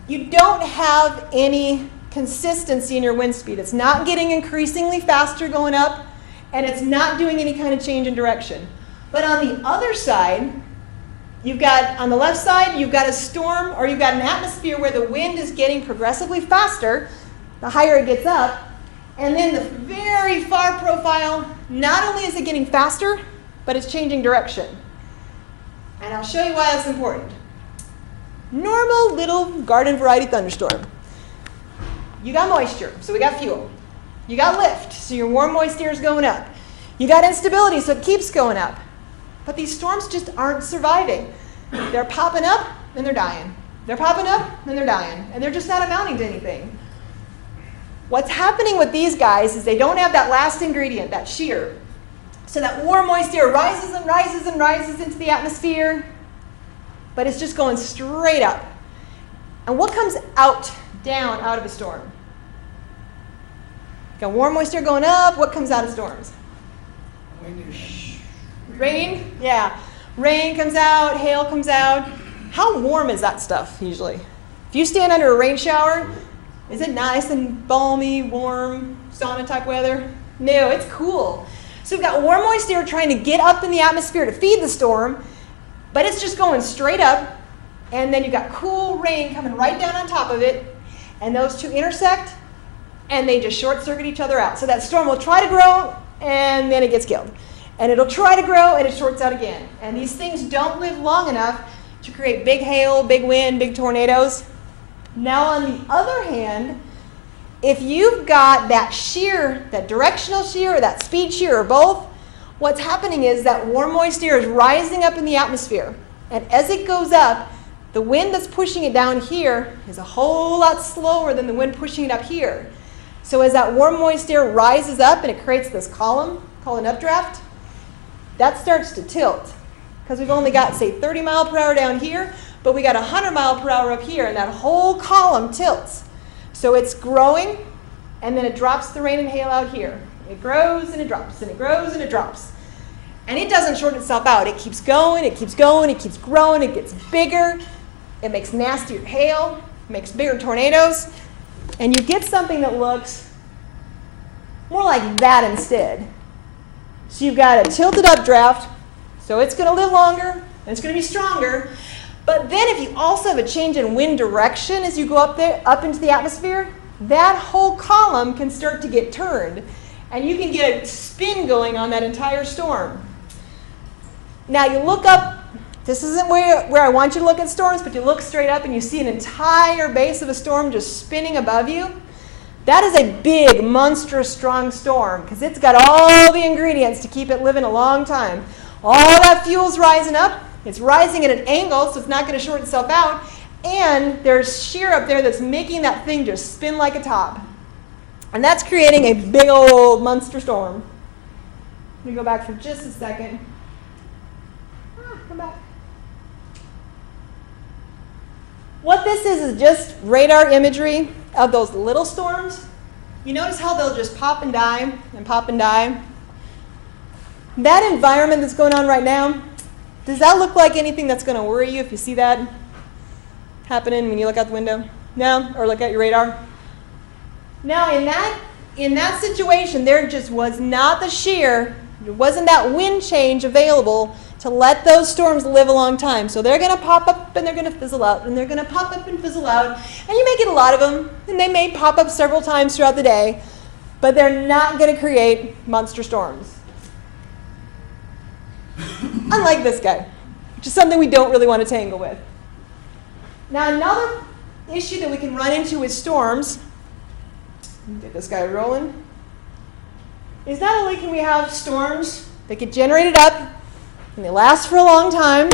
you don't have any consistency in your wind speed. It's not getting increasingly faster going up, and it's not doing any kind of change in direction. But on the other side, you've got, on the left side, you've got a storm, or you've got an atmosphere where the wind is getting progressively faster, the higher it gets up, and then the very far profile, not only is it getting faster, but it's changing direction. And I'll show you why that's important. Normal little garden variety thunderstorm. You got moisture, so we got fuel. You got lift, so your warm moist air is going up. You got instability, so it keeps going up. But these storms just aren't surviving. They're popping up, and they're dying. They're popping up, and they're dying. And they're just not amounting to anything. What's happening with these guys is they don't have that last ingredient, that shear. So that warm moist air rises and rises and rises into the atmosphere, but it's just going straight up. And what comes down out of a storm? Got warm moist air going up. What comes out of storms? Rain? Yeah. Rain comes out, hail comes out. How warm is that stuff usually? If you stand under a rain shower, is it nice and balmy, warm, sauna type weather? No, it's cool. So we've got warm moist air trying to get up in the atmosphere to feed the storm, but it's just going straight up, and then you've got cool rain coming right down on top of it, and those two intersect, and they just short circuit each other out. So that storm will try to grow, and then it gets killed. And it'll try to grow, and it shorts out again. And these things don't live long enough to create big hail, big wind, big tornadoes. Now, on the other hand, if you've got that shear, that directional shear, or that speed shear, or both, what's happening is that warm moist air is rising up in the atmosphere. And as it goes up, the wind that's pushing it down here is a whole lot slower than the wind pushing it up here. So as that warm moist air rises up and it creates this column called an updraft, that starts to tilt. Because we've only got, say, 30 mile per hour down here, but we got 100 mile per hour up here, and that whole column tilts. So it's growing, and then it drops the rain and hail out here. It grows and it drops, and it grows and it drops. And it doesn't short itself out. It keeps going, it keeps going, it keeps growing, it gets bigger. It makes nastier hail, makes bigger tornadoes, and you get something that looks more like that instead. So you've got a tilted updraft, so it's going to live longer, and it's going to be stronger. But then if you also have a change in wind direction as you go up there, up into the atmosphere, that whole column can start to get turned, and you can get a spin going on that entire storm. Now you look up, this isn't where I want you to look at storms, but you look straight up and you see an entire base of a storm just spinning above you. That is a big, monstrous, strong storm because it's got all the ingredients to keep it living a long time. All that fuel's rising up. It's rising at an angle, so it's not going to short itself out. And there's shear up there that's making that thing just spin like a top. And that's creating a big old monster storm. Let me go back for just a second. Come back. What this is just radar imagery of those little storms. You notice how they'll just pop and die and pop and die? That environment that's going on right now, does that look like anything that's going to worry you if you see that happening when you look out the window? No? Or look at your radar? Now, in that situation, there just was not the shear, there wasn't that wind change available to let those storms live a long time. So they're going to pop up and they're going to fizzle out, and they're going to pop up and fizzle out. And you may get a lot of them, and they may pop up several times throughout the day, but they're not going to create monster storms. Unlike this guy, which is something we don't really want to tangle with. Now, another issue that we can run into with storms, get this guy rolling, is not only can we have storms that get generated up and they last for a long time,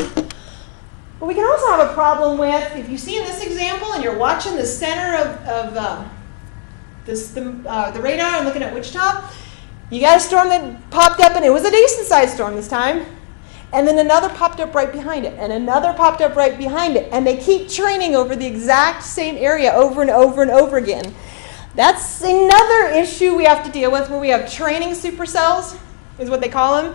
but we can also have a problem with, if you see in this example and you're watching the center of the radar and looking at Wichita, you got a storm that popped up, and it was a decent sized storm this time, and then another popped up right behind it, and another popped up right behind it, and they keep training over the exact same area over and over and over again. That's another issue we have to deal with, where we have training supercells, is what they call them.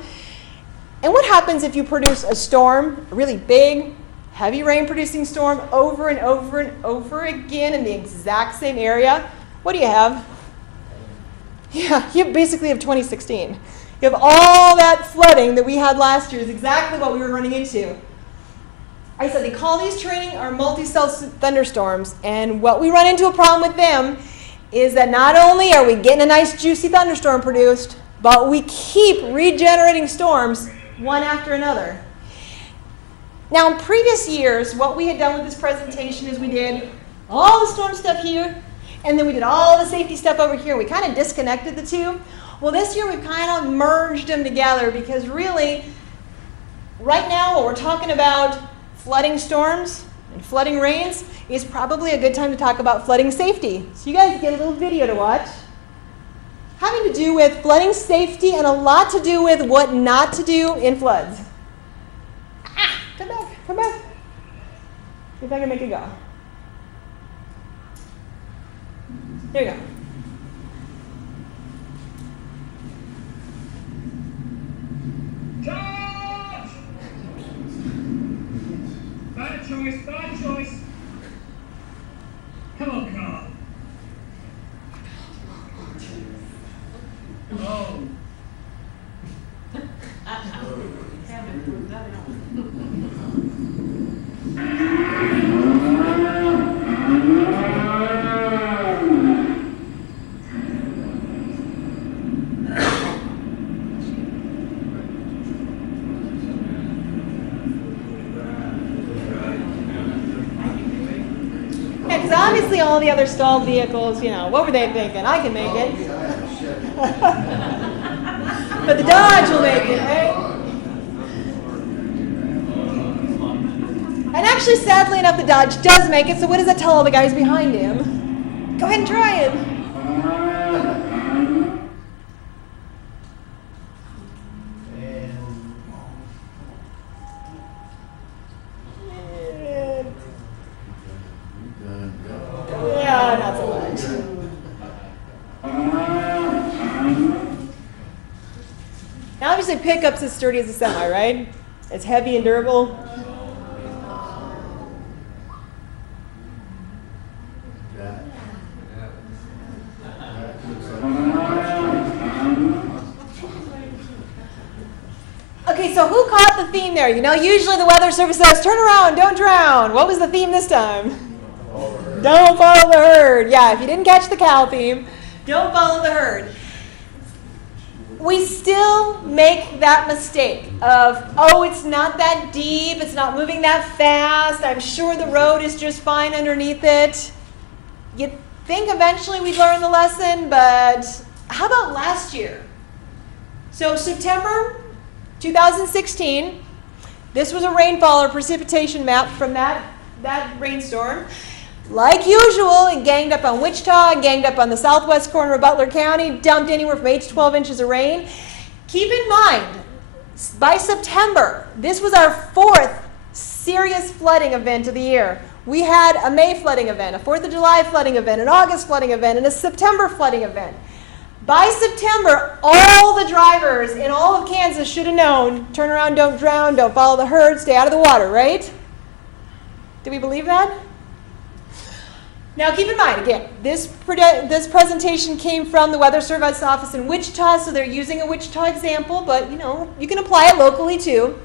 And what happens if you produce a storm, a really big, heavy rain producing storm, over and over and over again in the exact same area? What do you have? Yeah, you basically have 2016. You have all that flooding that we had last year is exactly what we were running into. I said they call these training our multi-cell thunderstorms, and what we run into a problem with them is that not only are we getting a nice juicy thunderstorm produced, but we keep regenerating storms one after another. Now, in previous years, what we had done with this presentation is we did all the storm stuff here, and then we did all the safety stuff over here. We kind of disconnected the two. Well, this year we've kind of merged them together, because really, right now, what we're talking about flooding storms and flooding rains is probably a good time to talk about flooding safety. So you guys get a little video to watch, having to do with flooding safety and a lot to do with what not to do in floods. Come back. See if I can make it go. There you go. Charge! Bad choice. Come on, car. Oh. Because obviously all the other stalled vehicles, what were they thinking? I can make it. But the Dodge will make it, right? And actually, sadly enough, the Dodge does make it, so what does that tell all the guys behind him? Go ahead and try it. Yeah, not so much. Now, obviously, pickup's as sturdy as a semi, right? It's heavy and durable. Okay, so who caught the theme there? Usually the Weather Service says, turn around, don't drown. What was the theme this time? Don't follow the herd. Yeah, if you didn't catch the cow theme, don't follow the herd. We still make that mistake of, it's not that deep, it's not moving that fast, I'm sure the road is just fine underneath it. You'd think eventually we'd learn the lesson, but how about last year? So September, 2016. This was a rainfall or precipitation map from that rainstorm. Like usual, it ganged up on Wichita, it ganged up on the southwest corner of Butler County, dumped anywhere from 8 to 12 inches of rain. Keep in mind, by September, this was our 4th serious flooding event of the year. We had a May flooding event, a 4th of July flooding event, an August flooding event, and a September flooding event. By September, all the drivers in all of Kansas should have known, turn around, don't drown, don't follow the herd, stay out of the water, right? Do we believe that? Now keep in mind, again, this presentation came from the Weather Service office in Wichita, so they're using a Wichita example, but you can apply it locally too.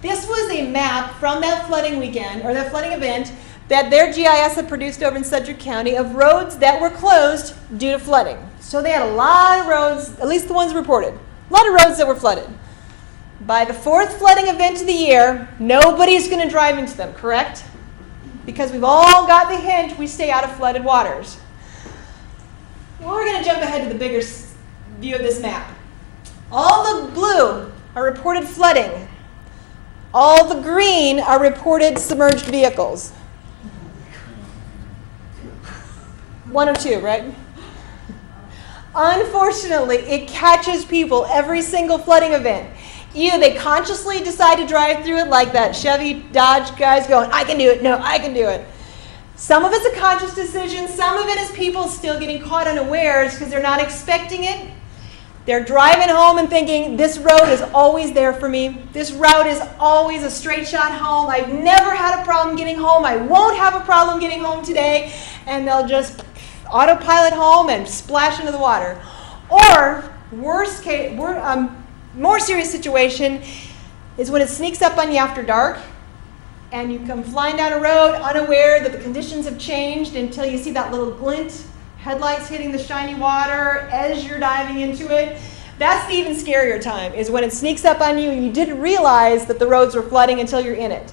This was a map from that flooding weekend, or that flooding event, that their GIS had produced over in Sedgwick County of roads that were closed due to flooding. So they had a lot of roads, at least the ones reported, a lot of roads that were flooded. By the 4th flooding event of the year, nobody's going to drive into them, correct? Because we've all got the hint, we stay out of flooded waters. Well, we're going to jump ahead to the bigger view of this map. All the blue are reported flooding. All the green are reported submerged vehicles. 1 or 2, right? Unfortunately, it catches people every single flooding event. Either they consciously decide to drive through it like that Chevy Dodge guys going, I can do it, no, I can do it. Some of it's a conscious decision, some of it is people still getting caught unawares because they're not expecting it. They're driving home and thinking, this road is always there for me. This route is always a straight shot home. I've never had a problem getting home. I won't have a problem getting home today. And they'll just autopilot home and splash into the water. Or, worst case, more serious situation is when it sneaks up on you after dark and you come flying down a road unaware that the conditions have changed until you see that little glint, headlights hitting the shiny water as you're diving into it. That's the even scarier time, is when it sneaks up on you and you didn't realize that the roads were flooding until you're in it.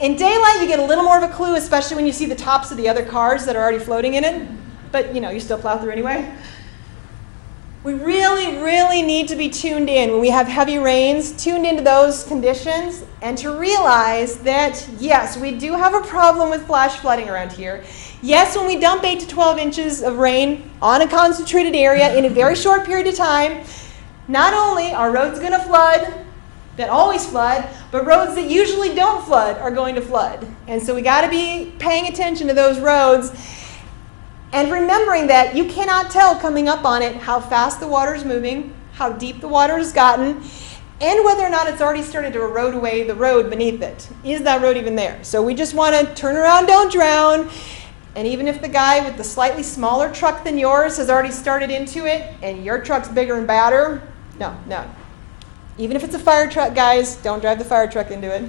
In daylight, you get a little more of a clue, especially when you see the tops of the other cars that are already floating in it, but you still plow through anyway. We really, really need to be tuned in when we have heavy rains, tuned into those conditions, and to realize that, yes, we do have a problem with flash flooding around here. Yes, when we dump 8 to 12 inches of rain on a concentrated area in a very short period of time, not only are roads going to flood, that always flood, but roads that usually don't flood are going to flood. And so we got to be paying attention to those roads. And remembering that you cannot tell coming up on it how fast the water is moving, how deep the water has gotten, and whether or not it's already started to erode away the road beneath it. Is that road even there? So we just want to turn around, don't drown. And even if the guy with the slightly smaller truck than yours has already started into it, and your truck's bigger and badder, no. Even if it's a fire truck, guys, don't drive the fire truck into it.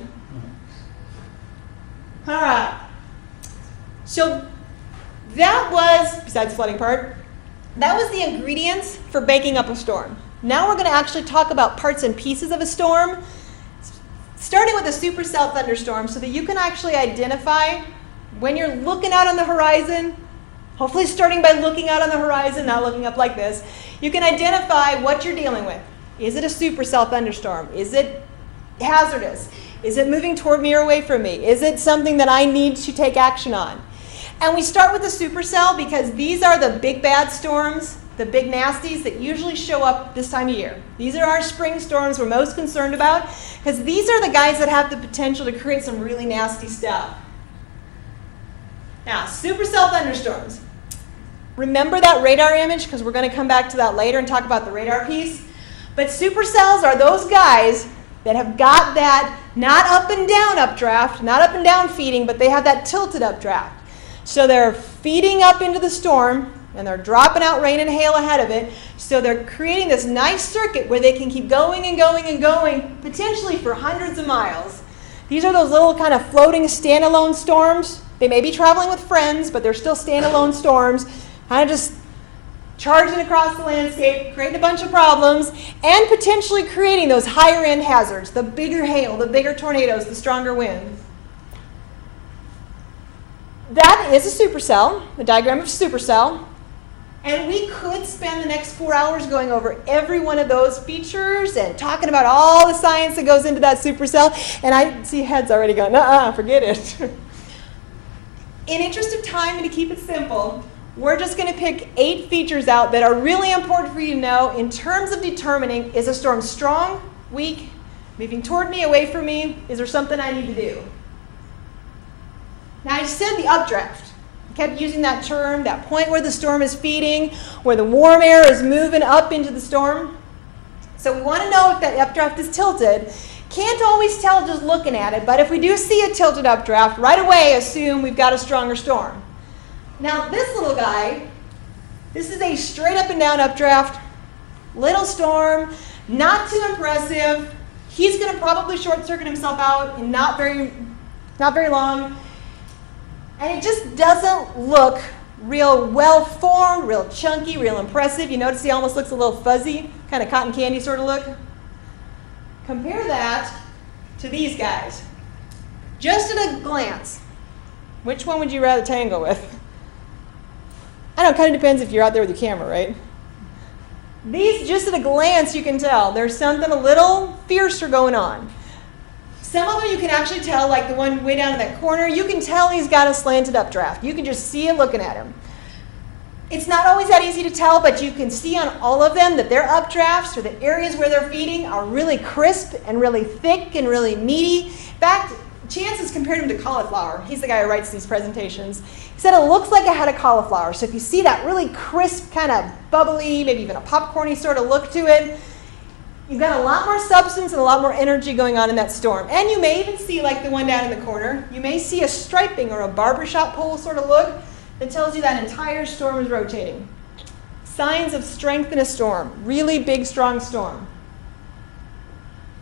All right. So that was, besides the flooding part, that was the ingredients for baking up a storm. Now we're going to actually talk about parts and pieces of a storm, starting with a supercell thunderstorm so that you can actually identify when you're looking out on the horizon, hopefully starting by looking out on the horizon, not looking up like this, you can identify what you're dealing with. Is it a supercell thunderstorm? Is it hazardous? Is it moving toward me or away from me? Is it something that I need to take action on? And we start with the supercell because these are the big bad storms, the big nasties that usually show up this time of year. These are our spring storms we're most concerned about because these are the guys that have the potential to create some really nasty stuff. Now, supercell thunderstorms. Remember that radar image because we're going to come back to that later and talk about the radar piece. But supercells are those guys that have got that not up and down updraft, not up and down feeding, but they have that tilted updraft. So they're feeding up into the storm, and they're dropping out rain and hail ahead of it. So they're creating this nice circuit where they can keep going and going and going, potentially for hundreds of miles. These are those little kind of floating standalone storms. They may be traveling with friends, but they're still standalone storms, kind of just charging across the landscape, creating a bunch of problems, and potentially creating those higher end hazards, the bigger hail, the bigger tornadoes, the stronger winds. That is a supercell, the diagram of a supercell. And we could spend the next 4 hours going over every one of those features and talking about all the science that goes into that supercell. And I see heads already going, forget it. In interest of time and to keep it simple, we're just going to pick 8 features out that are really important for you to know in terms of determining, is a storm strong, weak, moving toward me, away from me? Is there something I need to do? Now, I said the updraft. I kept using that term, that point where the storm is feeding, where the warm air is moving up into the storm. So we want to know if that updraft is tilted. Can't always tell just looking at it, but if we do see a tilted updraft, right away assume we've got a stronger storm. Now, this little guy, this is a straight up and down updraft, little storm, not too impressive. He's going to probably short circuit himself out in not very long. And it just doesn't look real well formed, real chunky, real impressive. You notice he almost looks a little fuzzy, kind of cotton candy sort of look. Compare that to these guys. Just at a glance, which one would you rather tangle with? I know, it kind of depends if you're out there with your camera, right? These, just at a glance, you can tell there's something a little fiercer going on. Some of them you can actually tell, like the one way down in that corner, you can tell he's got a slanted updraft. You can just see it looking at him. It's not always that easy to tell, but you can see on all of them that their updrafts, or the areas where they're feeding, are really crisp and really thick and really meaty. In fact, Chances compared him to cauliflower. He's the guy who writes these presentations. He said it looks like a head of cauliflower. So if you see that really crisp, kind of bubbly, maybe even a popcorny sort of look to it, you've got a lot more substance and a lot more energy going on in that storm. And you may even see, like the one down in the corner, you may see a striping or a barbershop pole sort of look that tells you that entire storm is rotating. Signs of strength in a storm. Really big, strong storm.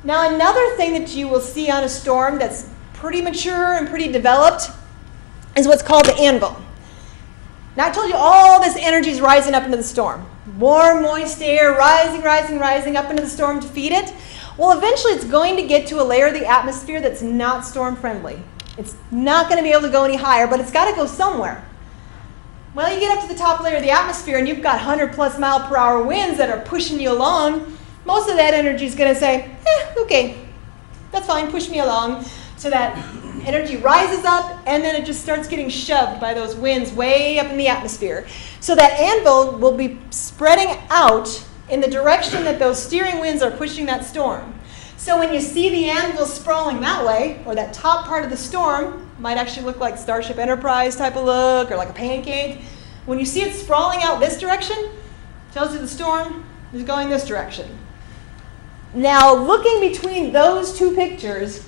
Now, another thing that you will see on a storm that's pretty mature and pretty developed is what's called the anvil. Now, I told you all this energy is rising up into the storm. Warm, moist air rising, rising, rising up into the storm to feed it. Well, eventually it's going to get to a layer of the atmosphere that's not storm friendly. It's not going to be able to go any higher, but it's got to go somewhere. Well, you get up to the top layer of the atmosphere and you've got 100+ mile per hour winds that are pushing you along. Most of that energy is going to say, okay, that's fine, push me along. So that energy rises up, and then it just starts getting shoved by those winds way up in the atmosphere. So that anvil will be spreading out in the direction that those steering winds are pushing that storm. So when you see the anvil sprawling that way, or that top part of the storm, might actually look like Starship Enterprise type of look, or like a pancake. When you see it sprawling out this direction, it tells you the storm is going this direction. Now, looking between those two pictures,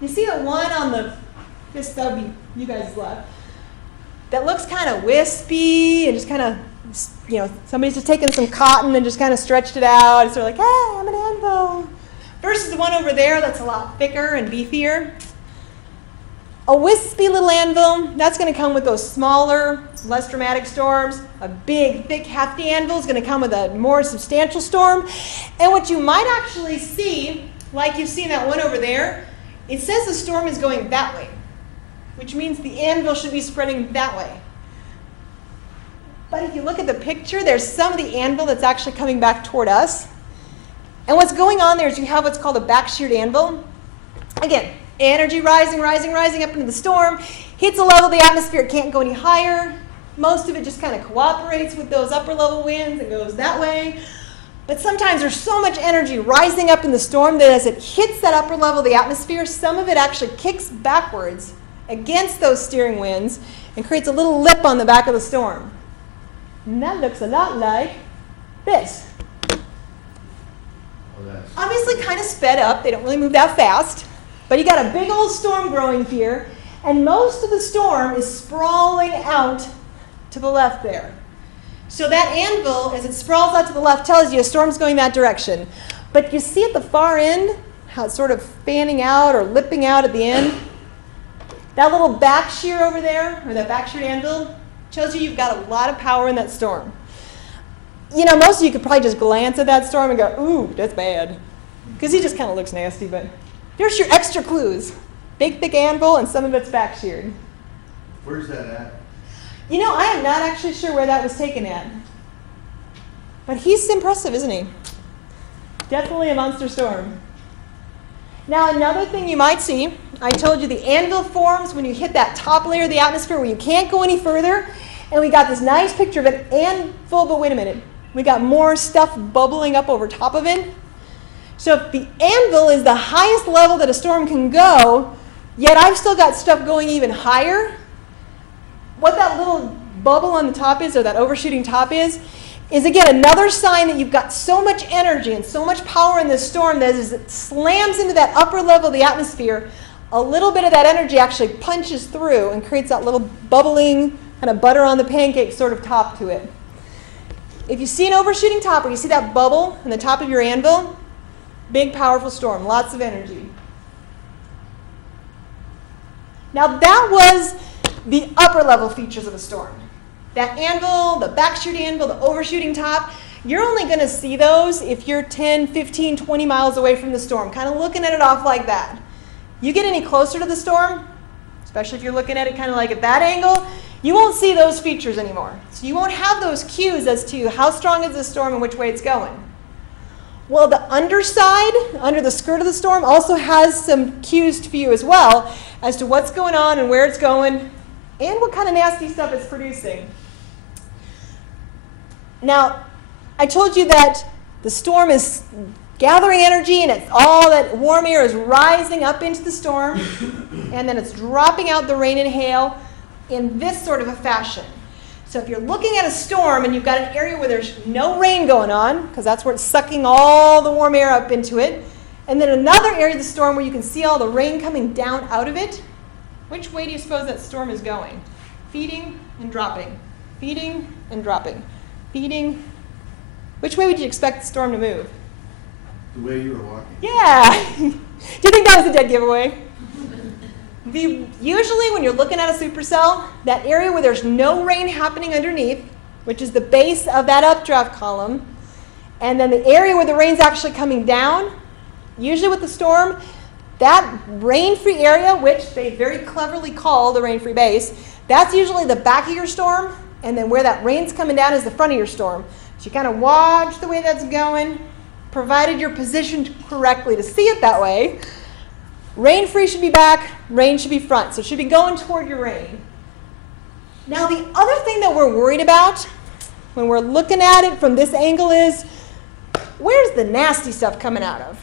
you see the one on the, this that would be you guys' left, that looks kind of wispy and just kind of, somebody's just taken some cotton and just kind of stretched it out. It's sort of like, hey, I'm an anvil. Versus the one over there that's a lot thicker and beefier. A wispy little anvil, that's going to come with those smaller, less dramatic storms. A big, thick, hefty anvil is going to come with a more substantial storm. And what you might actually see, like you've seen that one over there, it says the storm is going that way, which means the anvil should be spreading that way. But if you look at the picture, there's some of the anvil that's actually coming back toward us. And what's going on there is you have what's called a back-sheared anvil. Again, energy rising, rising, rising up into the storm, hits a level of the atmosphere, it can't go any higher. Most of it just kind of cooperates with those upper level winds and goes that way. But sometimes there's so much energy rising up in the storm that as it hits that upper level of the atmosphere, some of it actually kicks backwards against those steering winds and creates a little lip on the back of the storm. And that looks a lot like this. Obviously kind of sped up. They don't really move that fast. But you got a big old storm growing here, and most of the storm is sprawling out to the left there. So that anvil, as it sprawls out to the left, tells you a storm's going that direction. But you see at the far end how it's sort of fanning out or lipping out at the end? That little back shear over there, or that back shear anvil, tells you you've got a lot of power in that storm. Most of you could probably just glance at that storm and go, ooh, that's bad. Because he just kind of looks nasty, but there's your extra clues. Big, thick anvil, and some of it's back sheared. Where's that at? You know, I am not actually sure where that was taken at. But he's impressive, isn't he? Definitely a monster storm. Now, another thing you might see, I told you the anvil forms when you hit that top layer of the atmosphere where you can't go any further. And we got this nice picture of an anvil, but wait a minute. We got more stuff bubbling up over top of it. So if the anvil is the highest level that a storm can go, yet I've still got stuff going even higher, what that little bubble on the top is, or that overshooting top is again another sign that you've got so much energy and so much power in this storm that as it slams into that upper level of the atmosphere, a little bit of that energy actually punches through and creates that little bubbling, kind of butter on the pancake sort of top to it. If you see an overshooting top, or you see that bubble on the top of your anvil, big, powerful storm, lots of energy. Now that was the upper level features of a storm. That anvil, the backshoot anvil, the overshooting top, you're only going to see those if you're 10, 15, 20 miles away from the storm, kind of looking at it off like that. You get any closer to the storm, especially if you're looking at it kind of like at that angle, you won't see those features anymore. So you won't have those cues as to how strong is the storm and which way it's going. Well, the underside, under the skirt of the storm, also has some cues for you as well as to what's going on and where it's going and what kind of nasty stuff it's producing. Now, I told you that the storm is gathering energy and it's all that warm air is rising up into the storm and then it's dropping out the rain and hail in this sort of a fashion. So if you're looking at a storm and you've got an area where there's no rain going on, because that's where it's sucking all the warm air up into it, and then another area of the storm where you can see all the rain coming down out of it, which way do you suppose that storm is going? Feeding and dropping. Feeding and dropping. Feeding. Which way would you expect the storm to move? The way you were walking. Yeah. Do you think that was a dead giveaway? Usually when you're looking at a supercell, that area where there's no rain happening underneath, which is the base of that updraft column, and then the area where the rain's actually coming down, usually with the storm, that rain-free area, which they very cleverly call the rain-free base, that's usually the back of your storm, and then where that rain's coming down is the front of your storm. So you kind of watch the way that's going, provided you're positioned correctly to see it that way. Rain-free should be back, rain should be front. So it should be going toward your rain. Now the other thing that we're worried about when we're looking at it from this angle is, where's the nasty stuff coming out of?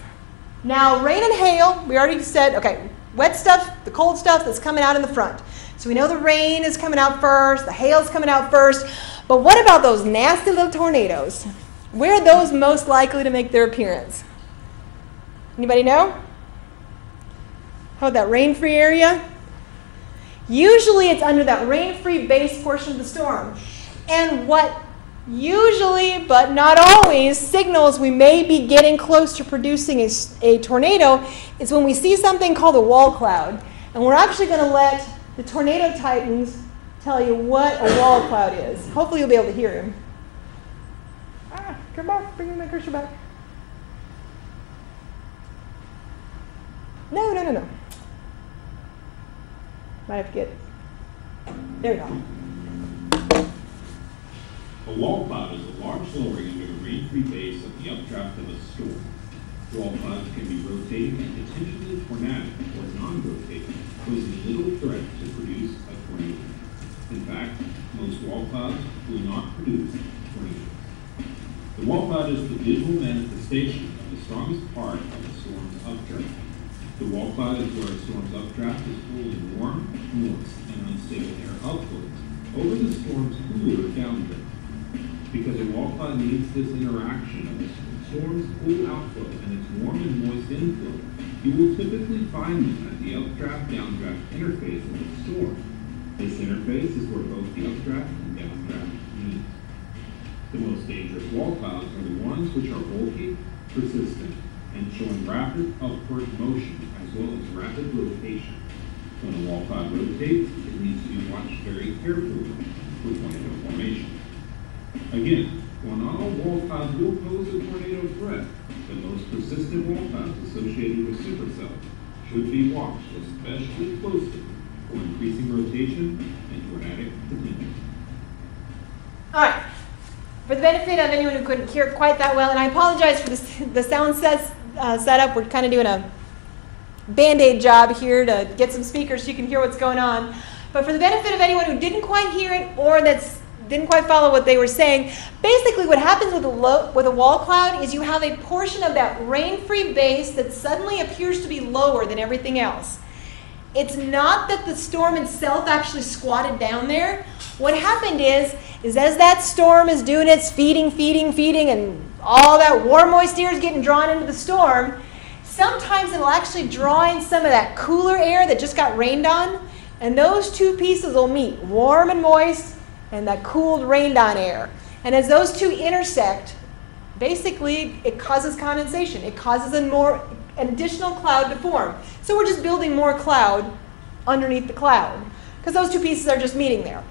Now rain and hail, we already said, okay, wet stuff, the cold stuff that's coming out in the front. So we know the rain is coming out first, the hail's coming out first, but what about those nasty little tornadoes? Where are those most likely to make their appearance? Anybody know? How about that rain-free area? Usually it's under that rain-free base portion of the storm. And what usually, but not always, signals we may be getting close to producing a tornado is when we see something called a wall cloud. And we're actually going to let the tornado titans tell you what a wall cloud is. Hopefully you'll be able to hear him. Come back, bring my cursor back. No. Might have to get, there we go. A wall cloud is a large lowering under the rain-free base of the updraft of a storm. Wall clouds can be rotating and potentially tornadic or non-rotating, posing little threat to produce a tornado. In fact, most wall clouds will not produce tornadoes. The wall cloud is the visual manifestation of the strongest part of the storm's updraft. The wall cloud is where a storm's updraft is holding warm, moist, and unstable air upwards over the storm's cooler downdraft. Because a wall cloud needs this interaction of the storm's cool outflow and its warm and moist inflow, you will typically find them at the updraft-downdraft interface of the storm. This interface is where both the updraft and downdraft meet. The most dangerous wall clouds are the ones which are bulky, persistent, and showing rapid upward motion as well as rapid rotation. When a wall cloud rotates, it needs to be watched very carefully for tornado formation. Again, while not all wall clouds will pose a tornado threat, the most persistent wall clouds associated with supercells should be watched especially closely for increasing rotation and tornadic potential. For the benefit of anyone who couldn't hear it quite that well, and I apologize for the sound setup. We're kind of doing a Band-Aid job here to get some speakers so you can hear what's going on. But for the benefit of anyone who didn't quite hear it or didn't quite follow what they were saying, basically what happens with a wall cloud is you have a portion of that rain-free base that suddenly appears to be lower than everything else. It's not that the storm itself actually squatted down there. What happened is as that storm is doing its feeding, and all that warm, moist air is getting drawn into the storm, sometimes it'll actually draw in some of that cooler air that just got rained on, and those two pieces will meet, warm and moist, and that cooled, rained on air. And as those two intersect, basically it causes condensation. It causes an additional cloud to form. So we're just building more cloud underneath the cloud because those two pieces are just meeting there.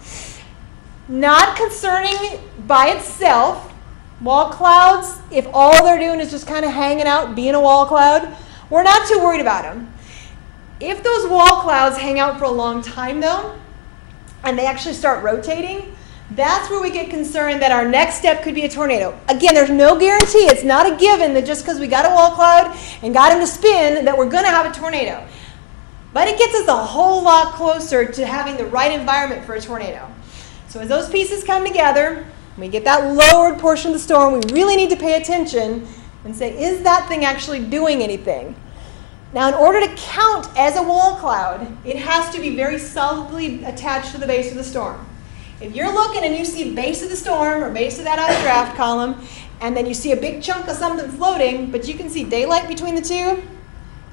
Not concerning by itself. Wall clouds, if all they're doing is just kind of hanging out, being a wall cloud, we're not too worried about them. If those wall clouds hang out for a long time though, and they actually start rotating, that's where we get concerned that our next step could be a tornado. Again, there's no guarantee. It's not a given that just because we got a wall cloud and got him to spin that we're going to have a tornado. But it gets us a whole lot closer to having the right environment for a tornado. So as those pieces come together, we get that lowered portion of the storm, we really need to pay attention and say, is that thing actually doing anything? Now, in order to count as a wall cloud, it has to be very solidly attached to the base of the storm. If you're looking and you see base of the storm or base of that draft column, and then you see a big chunk of something floating, but you can see daylight between the two,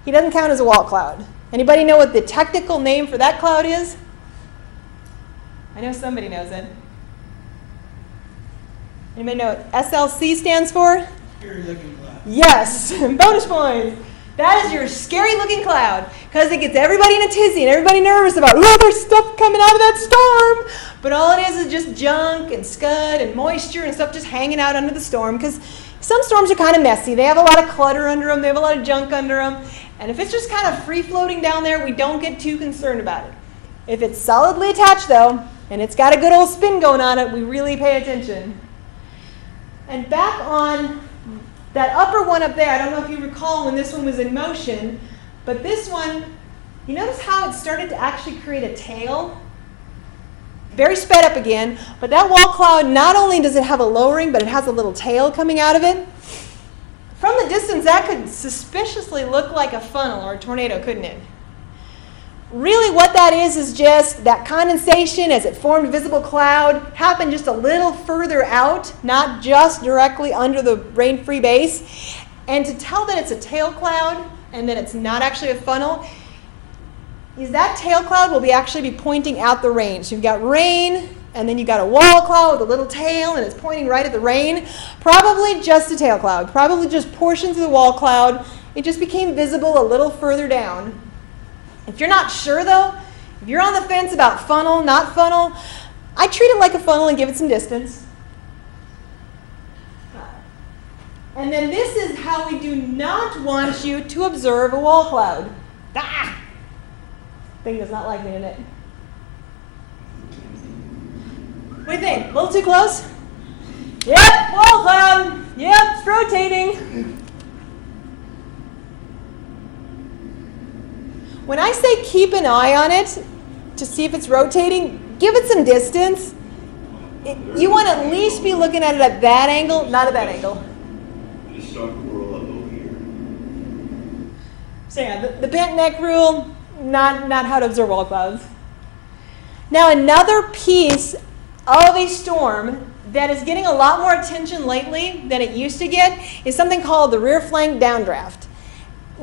he doesn't count as a wall cloud. Anybody know what the technical name for that cloud is? I know somebody knows it. Anybody know what SLC stands for? Scary looking cloud. Yes, bonus points. That is your scary looking cloud because it gets everybody in a tizzy and everybody nervous about, oh, there's stuff coming out of that storm. But all it is just junk and scud and moisture and stuff just hanging out under the storm because some storms are kind of messy. They have a lot of clutter under them. They have a lot of junk under them. And if it's just kind of free floating down there, we don't get too concerned about it. If it's solidly attached though, and it's got a good old spin going on it, we really pay attention. And back on that upper one up there, I don't know if you recall when this one was in motion, but this one, you notice how it started to actually create a tail? Very sped up again, but that wall cloud, not only does it have a lowering, but it has a little tail coming out of it. From the distance, that could suspiciously look like a funnel or a tornado, couldn't it? Really what that is just that condensation as it formed visible cloud happened just a little further out, not just directly under the rain-free base. And to tell that it's a tail cloud and that it's not actually a funnel is that tail cloud will actually be pointing out the rain. So you've got rain and then you've got a wall cloud with a little tail and it's pointing right at the rain. Probably just a tail cloud, probably just portions of the wall cloud. It just became visible a little further down. If you're not sure though, if you're on the fence about funnel, not funnel, I treat it like a funnel and give it some distance. And then this is how we do not want you to observe a wall cloud. Ah! Thing does not like me in it. What do you think? A little too close? Yep, wall cloud. Yep, it's rotating. When I say keep an eye on it to see if it's rotating, give it some distance. You want to at least be looking at it at that angle, not at that angle. Just start to roll up over here. So yeah, the bent neck rule, not how to observe wall clouds. Now another piece of a storm that is getting a lot more attention lately than it used to get is something called the rear flank downdraft.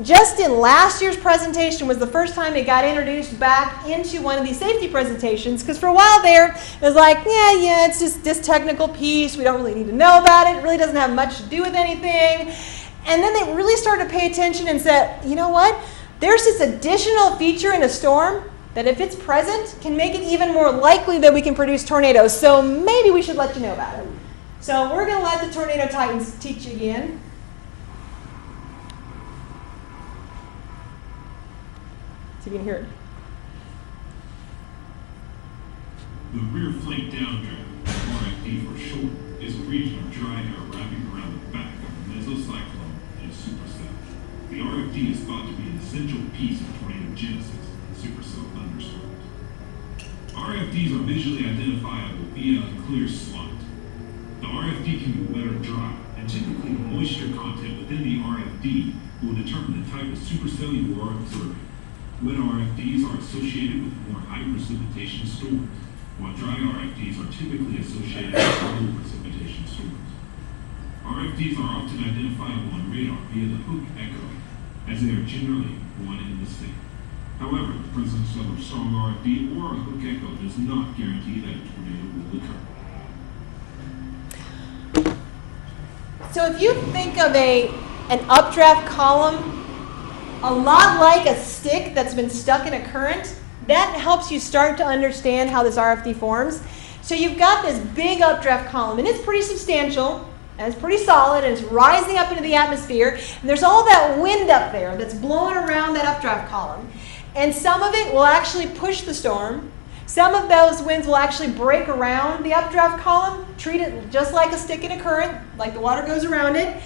Just in last year's presentation was the first time it got introduced back into one of these safety presentations, because for a while there, it was like, yeah, it's just this technical piece. We don't really need to know about it. It really doesn't have much to do with anything. And then they really started to pay attention and said, you know what? There's this additional feature in a storm that if it's present, can make it even more likely that we can produce tornadoes. So maybe we should let you know about it. So we're going to let the Tornado Titans teach you again. See if you can hear it. The rear flank downdraft, RFD for short, is a region of dry air wrapping around the back of a mesocyclone and a supercell. The RFD is thought to be an essential piece of tornado genesis and supercell thunderstorms. RFDs are visually identifiable via a clear slot. The RFD can be wet or dry, and typically the moisture content within the RFD will determine the type of supercell you are observing. Wet RFDs are associated with more high precipitation storms, while dry RFDs are typically associated with low precipitation storms. RFDs are often identifiable on radar via the hook echo, as they are generally one and the same. However, the presence of a strong RFD or a hook echo does not guarantee that a tornado will occur. So if you think of an updraft column, a lot like a stick that's been stuck in a current, that helps you start to understand how this RFD forms. So you've got this big updraft column, and it's pretty substantial, and it's pretty solid, and it's rising up into the atmosphere, and there's all that wind up there that's blowing around that updraft column. And some of it will actually push the storm. Some of those winds will actually break around the updraft column, treat it just like a stick in a current, like the water goes around it.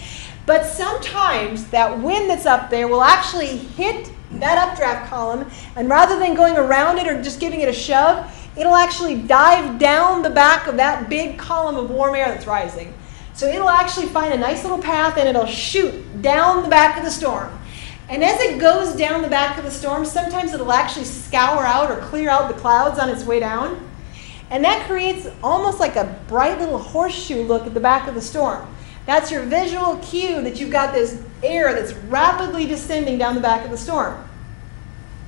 But sometimes that wind that's up there will actually hit that updraft column, and rather than going around it or just giving it a shove, it'll actually dive down the back of that big column of warm air that's rising. So it'll actually find a nice little path, and it'll shoot down the back of the storm. And as it goes down the back of the storm, sometimes it'll actually scour out or clear out the clouds on its way down. And that creates almost like a bright little horseshoe look at the back of the storm. That's your visual cue that you've got this air that's rapidly descending down the back of the storm.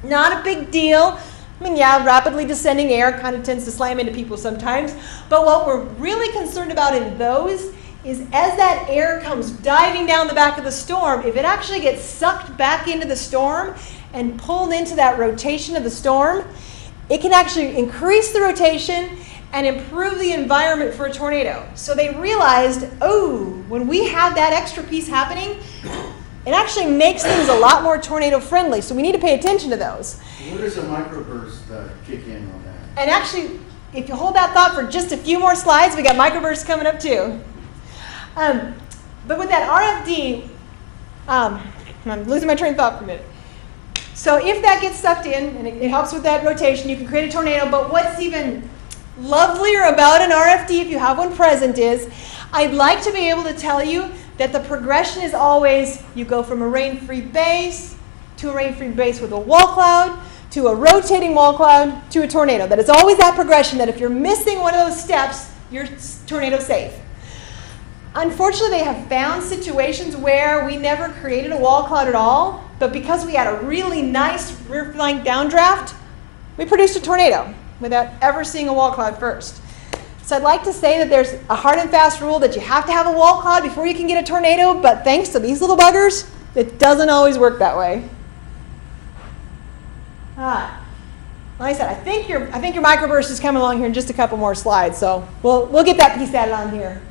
Not a big deal. I mean, yeah, rapidly descending air kind of tends to slam into people sometimes. But what we're really concerned about in those is as that air comes diving down the back of the storm, if it actually gets sucked back into the storm and pulled into that rotation of the storm, it can actually increase the rotation and improve the environment for a tornado. So they realized, oh, when we have that extra piece happening, it actually makes things a lot more tornado friendly. So we need to pay attention to those. Where does a microburst kick in on that? And actually, if you hold that thought for just a few more slides, we got microbursts coming up too. But with that RFD, I'm losing my train of thought for a minute. So if that gets sucked in, and it helps with that rotation, you can create a tornado. But what's even lovelier about an RFD, if you have one present, is I'd like to be able to tell you that the progression is always you go from a rain-free base to a rain-free base with a wall cloud to a rotating wall cloud to a tornado. That it's always that progression, that if you're missing one of those steps, you're tornado safe. Unfortunately, they have found situations where we never created a wall cloud at all, but because we had a really nice rear flank downdraft, we produced a tornado without ever seeing a wall cloud first. So I'd like to say that there's a hard and fast rule that you have to have a wall cloud before you can get a tornado, but thanks to these little buggers, it doesn't always work that way. Like I said, I think your microburst is coming along here in just a couple more slides, so we'll get that piece added on here.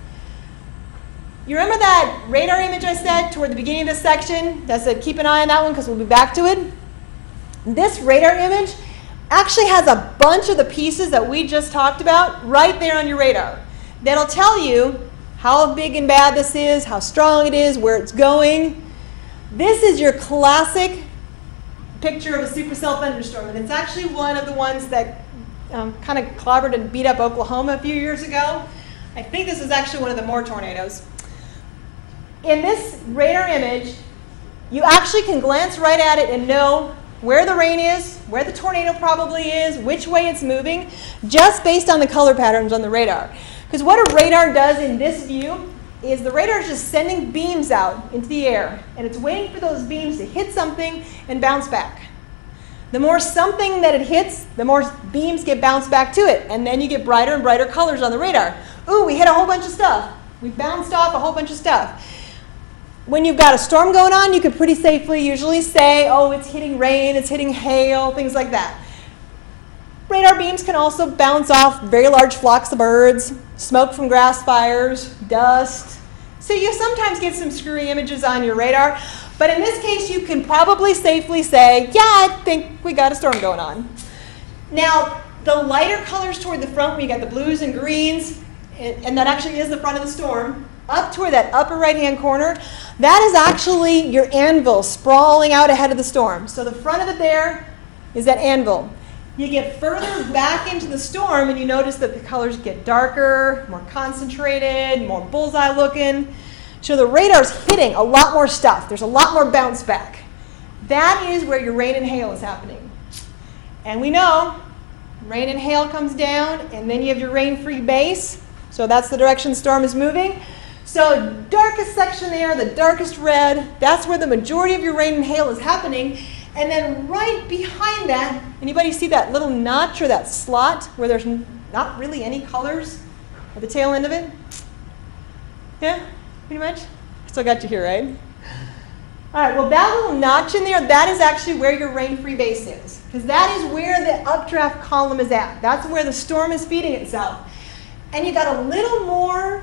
You remember that radar image I said toward the beginning of this section that said keep an eye on that one because we'll be back to it? This radar image actually has a bunch of the pieces that we just talked about right there on your radar. That'll tell you how big and bad this is, how strong it is, where it's going. This is your classic picture of a supercell thunderstorm, and it's actually one of the ones that kind of clobbered and beat up Oklahoma a few years ago. I think this is actually one of the more tornadoes. In this radar image, you actually can glance right at it and know where the rain is, where the tornado probably is, which way it's moving, just based on the color patterns on the radar. Because what a radar does in this view is the radar is just sending beams out into the air, and it's waiting for those beams to hit something and bounce back. The more something that it hits, the more beams get bounced back to it, and then you get brighter and brighter colors on the radar. Ooh, we hit a whole bunch of stuff. We bounced off a whole bunch of stuff. When you've got a storm going on, you can pretty safely usually say, oh, it's hitting rain, it's hitting hail, things like that. Radar beams can also bounce off very large flocks of birds, smoke from grass fires, dust. So you sometimes get some screwy images on your radar, but in this case, you can probably safely say, yeah, I think we got a storm going on. Now, the lighter colors toward the front, where you got the blues and greens, and that actually is the front of the storm, up toward that upper right-hand corner, that is actually your anvil sprawling out ahead of the storm. So the front of it there is that anvil. You get further back into the storm and you notice that the colors get darker, more concentrated, more bullseye looking. So the radar's hitting a lot more stuff. There's a lot more bounce back. That is where your rain and hail is happening. And we know rain and hail comes down and then you have your rain-free base. So that's the direction the storm is moving. So darkest section there, the darkest red, that's where the majority of your rain and hail is happening. And then right behind that, anybody see that little notch or that slot where there's not really any colors at the tail end of it? Yeah, pretty much? Still got you here, right? All right, well that little notch in there, that is actually where your rain-free base is. Because that is where the updraft column is at. That's where the storm is feeding itself. And you got a little more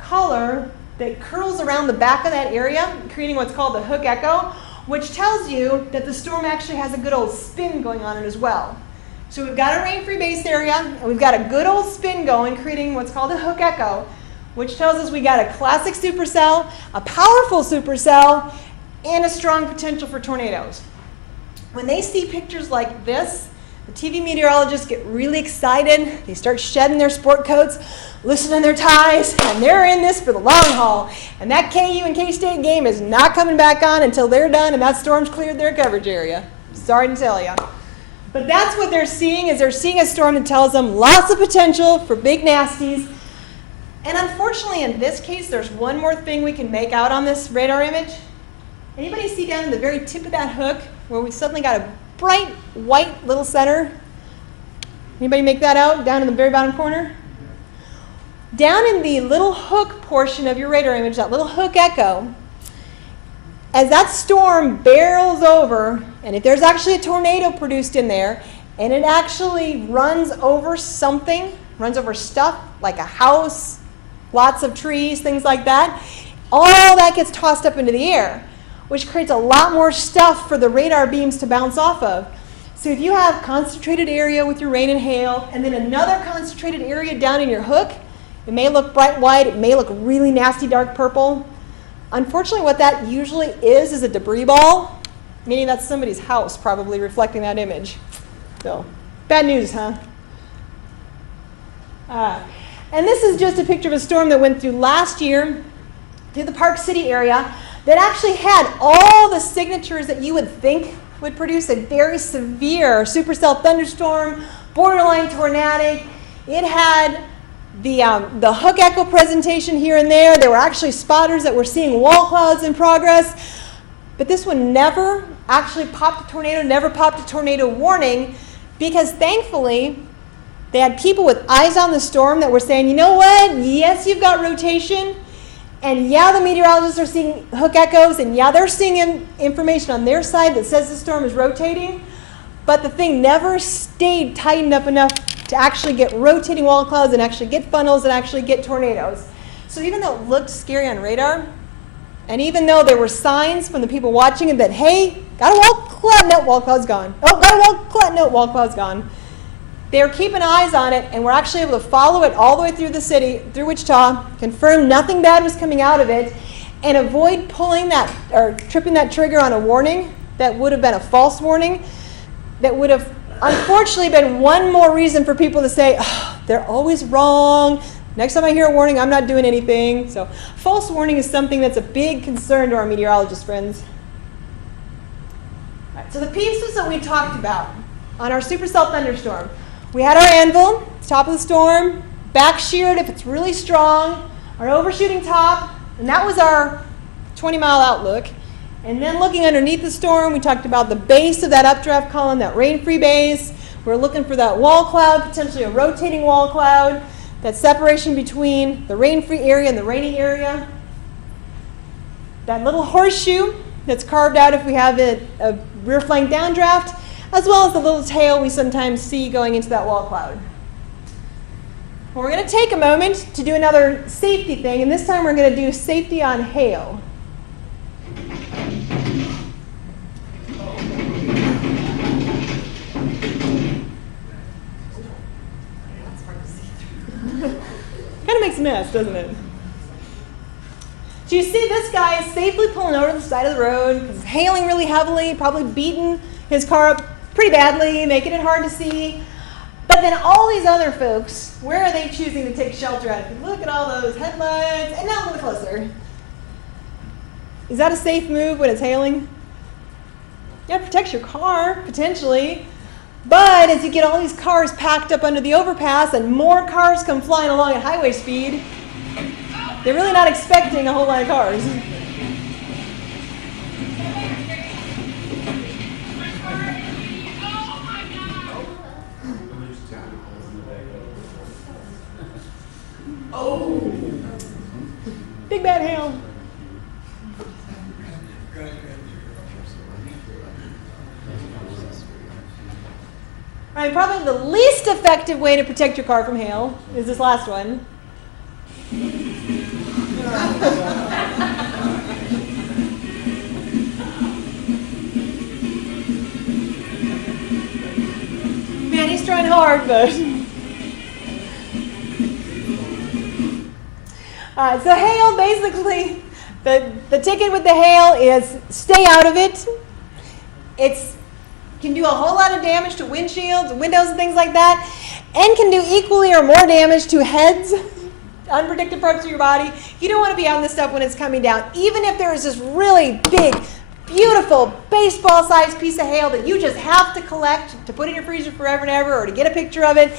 color that curls around the back of that area, creating what's called the hook echo, which tells you that the storm actually has a good old spin going on it as well. So we've got a rain-free base area, and we've got a good old spin going, creating what's called a hook echo, which tells us we got a classic supercell, a powerful supercell, and a strong potential for tornadoes. When they see pictures like this, the TV meteorologists get really excited. They start shedding their sport coats, loosening their ties, and they're in this for the long haul. And that KU and K-State game is not coming back on until they're done and that storm's cleared their coverage area. Sorry to tell you. But that's what they're seeing, is they're seeing a storm that tells them lots of potential for big nasties. And unfortunately, in this case, there's one more thing we can make out on this radar image. Anybody see down in the very tip of that hook where we suddenly got a bright white little center? Anybody make that out down in the very bottom corner? Down in the little hook portion of your radar image, that little hook echo, as that storm barrels over, and if there's actually a tornado produced in there, and it actually runs over something, runs over stuff like a house, lots of trees, things like that, all that gets tossed up into the air, which creates a lot more stuff for the radar beams to bounce off of. So if you have concentrated area with your rain and hail, and then another concentrated area down in your hook, it may look bright white, it may look really nasty dark purple. Unfortunately, what that usually is a debris ball, meaning that's somebody's house probably reflecting that image. So, bad news, huh? And this is just a picture of a storm that went through last year through the Park City area that actually had all the signatures that you would think would produce a very severe supercell thunderstorm, borderline tornadic. It had the hook echo presentation here and there. There were actually spotters that were seeing wall clouds in progress. But this one never actually popped a tornado, never popped a tornado warning, because thankfully they had people with eyes on the storm that were saying, you know what, yes, you've got rotation, and yeah, the meteorologists are seeing hook echoes, and yeah, they're seeing information on their side that says the storm is rotating, but the thing never stayed tightened up enough to actually get rotating wall clouds and actually get funnels and actually get tornadoes. So even though it looked scary on radar, and even though there were signs from the people watching it that, hey, got a wall cloud, no, wall cloud's gone. Oh, got a wall cloud, no, wall cloud's gone. They were keeping eyes on it, and we're actually able to follow it all the way through the city, through Wichita, confirm nothing bad was coming out of it, and avoid pulling that or tripping that trigger on a warning that would have been a false warning, that would have unfortunately been one more reason for people to say, oh, they're always wrong. Next time I hear a warning, I'm not doing anything. So false warning is something that's a big concern to our meteorologist friends. All right, so the pieces that we talked about on our supercell thunderstorm, we had our anvil, top of the storm, back sheared if it's really strong, our overshooting top, and that was our 20-mile outlook. And then looking underneath the storm, we talked about the base of that updraft column, that rain-free base. We're looking for that wall cloud, potentially a rotating wall cloud, that separation between the rain-free area and the rainy area. That little horseshoe that's carved out if we have a rear flank downdraft, as well as the little tail we sometimes see going into that wall cloud. Well, we're going to take a moment to do another safety thing, and this time we're going to do safety on hail. Kind of makes mess, doesn't it? So you see this guy is safely pulling over to the side of the road because it's hailing really heavily, probably beating his car up pretty badly, making it hard to see. But then all these other folks, where are they choosing to take shelter at? If you look at all those headlights, and now look closer. Is that a safe move when it's hailing? Yeah, it protects your car, potentially. But as you get all these cars packed up under the overpass and more cars come flying along at highway speed, they're really not expecting a whole lot of cars. Oh! Big bad hail. All right, probably the least effective way to protect your car from hail is this last one. Man, he's trying hard, but... All right, so hail, basically, the ticket with the hail is stay out of it. It's can do a whole lot of damage to windshields, windows, and things like that, and can do equally or more damage to heads, unprotected parts of your body. You don't want to be on this stuff when it's coming down. Even if there is this really big, beautiful, baseball-sized piece of hail that you just have to collect to put in your freezer forever and ever or to get a picture of it,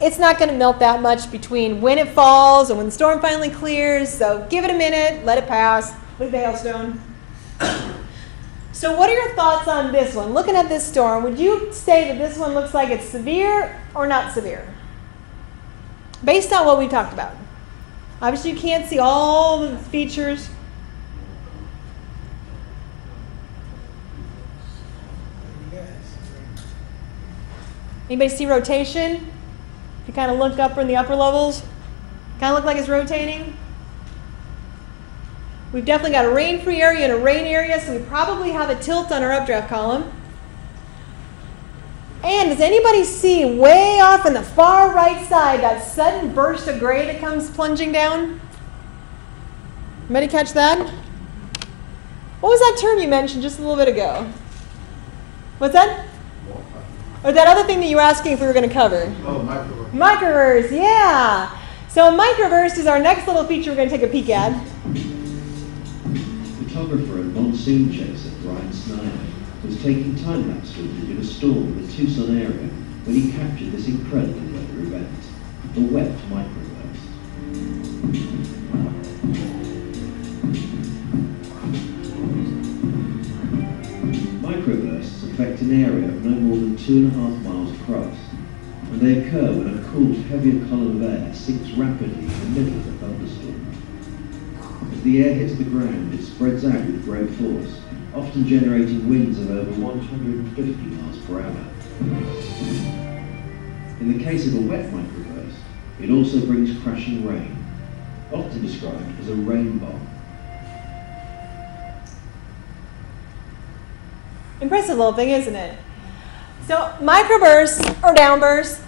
it's not going to melt that much between when it falls and when the storm finally clears. So give it a minute, let it pass. Look at the hailstone. So what are your thoughts on this one? Looking at this storm, would you say that this one looks like it's severe or not severe? Based on what we talked about. Obviously you can't see all the features. Anybody see rotation? If you kind of look up in the upper levels, kind of look like it's rotating. We've definitely got a rain-free area and a rain area, so we probably have a tilt on our updraft column. And does anybody see way off on the far right side that sudden burst of gray that comes plunging down? Anybody catch that? What was that term you mentioned just a little bit ago? What's that? Or that other thing that you were asking if we were going to cover? Oh, microburst. Microburst, yeah. So microburst is our next little feature we're going to take a peek at. Photographer and monsoon chaser Brian Snyder was taking time-lapse footage in a storm in the Tucson area when he captured this incredible weather event, the wet microburst. Microbursts affect an area of no more than 2.5 miles across, and they occur when a cooled, heavier column of air sinks rapidly in the middle of a thunderstorm. As the air hits the ground, it spreads out with great force, often generating winds of over 150 miles per hour. In the case of a wet microburst, it also brings crashing rain, often described as a rain bomb. Impressive little thing, isn't it? So microbursts or downbursts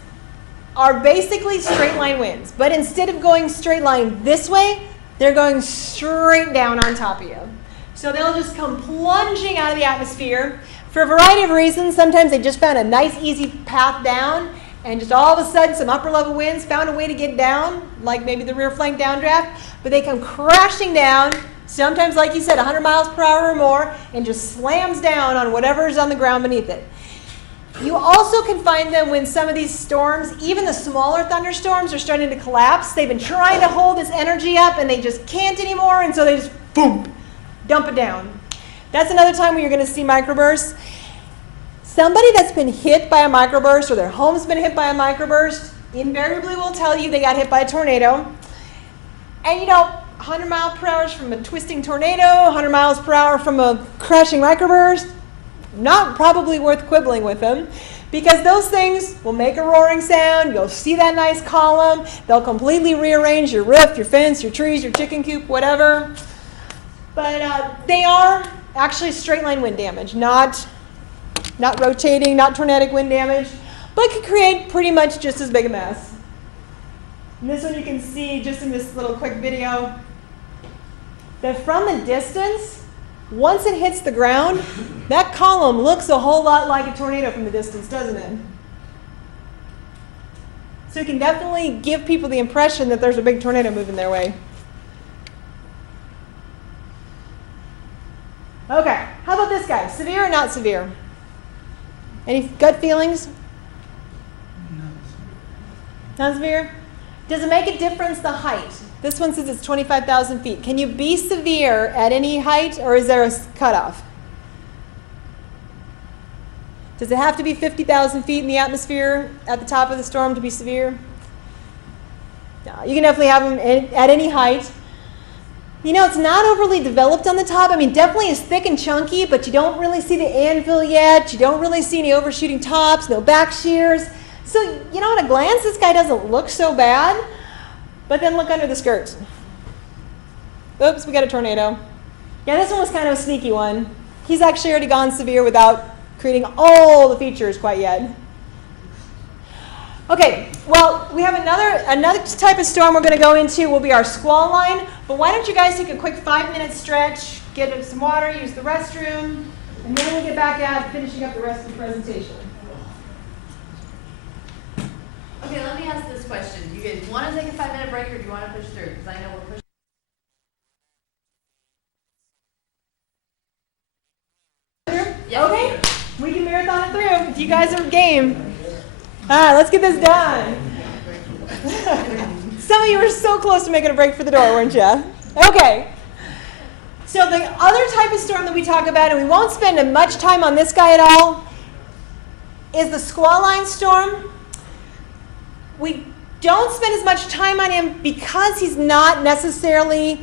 are basically straight line winds, but instead of going straight line this way, they're going straight down on top of you. So they'll just come plunging out of the atmosphere for a variety of reasons. Sometimes they just found a nice, easy path down, and just all of a sudden some upper level winds found a way to get down, like maybe the rear flank downdraft, but they come crashing down, sometimes, like you said, 100 miles per hour or more, and just slams down on whatever is on the ground beneath it. You also can find them when some of these storms, even the smaller thunderstorms, are starting to collapse. They've been trying to hold this energy up and they just can't anymore, and so they just boom, dump it down. That's another time when you're going to see microbursts. Somebody that's been hit by a microburst or their home's been hit by a microburst invariably will tell you they got hit by a tornado. And 100 miles per hour from a twisting tornado, 100 miles per hour from a crashing microburst, not probably worth quibbling with them, because those things will make a roaring sound. You'll see that nice column. They'll completely rearrange your roof, your fence, your trees, your chicken coop, whatever. But they are actually straight line wind damage, not rotating, not tornadic wind damage, but could create pretty much just as big a mess. And this one you can see just in this little quick video, that from the distance, once it hits the ground, that column looks a whole lot like a tornado from the distance, doesn't it? So it can definitely give people the impression that there's a big tornado moving their way. Okay, how about this guy? Severe or not severe? Any gut feelings? Not severe? Does it make a difference the height? This one says it's 25,000 feet. Can you be severe at any height, or is there a cutoff? Does it have to be 50,000 feet in the atmosphere at the top of the storm to be severe? No, you can definitely have them at any height. You know, it's not overly developed on the top. I mean, definitely is thick and chunky, but you don't really see the anvil yet. You don't really see any overshooting tops, no back shears. So, you know, at a glance, this guy doesn't look so bad. But then look under the skirts. Oops, we got a tornado. Yeah, this one was kind of a sneaky one. He's actually already gone severe without creating all the features quite yet. Okay, well, we have another type of storm we're going to go into will be our squall line. But why don't you guys take a quick 5-minute stretch, get some water, use the restroom, and then we'll get back at finishing up the rest of the presentation. Okay, let me ask this question. Do you guys want to take a 5-minute break, or do you want to push through? Because I know we're pushing. Yes. Okay, we can marathon it through if you guys are game. All right, let's get this done. Some of you were so close to making a break for the door, weren't you? Okay. So the other type of storm that we talk about, and we won't spend much time on this guy at all, is the squall line storm. We don't spend as much time on him because he's not necessarily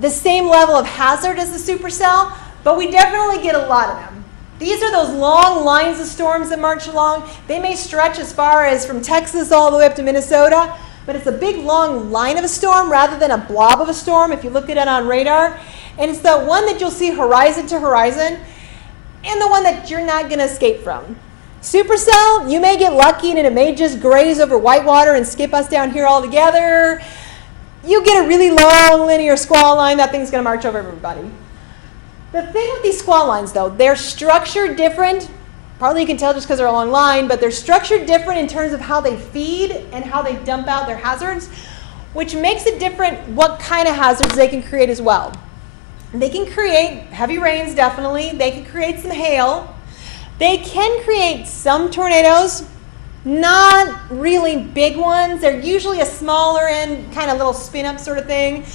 the same level of hazard as the supercell, but we definitely get a lot of them. These are those long lines of storms that march along. They may stretch as far as from Texas all the way up to Minnesota, but it's a big long line of a storm rather than a blob of a storm if you look at it on radar. And it's the one that you'll see horizon to horizon and the one that you're not going to escape from. Supercell, you may get lucky and it may just graze over whitewater and skip us down here altogether. You get a really long linear squall line, that thing's going to march over everybody. The thing with these squall lines, though, they're structured different. Partly you can tell just because they're a long line, but they're structured different in terms of how they feed and how they dump out their hazards, which makes it different what kind of hazards they can create as well. They can create heavy rains, definitely. They can create some hail. They can create some tornadoes, not really big ones. They're usually a smaller end, kind of little spin-up sort of thing.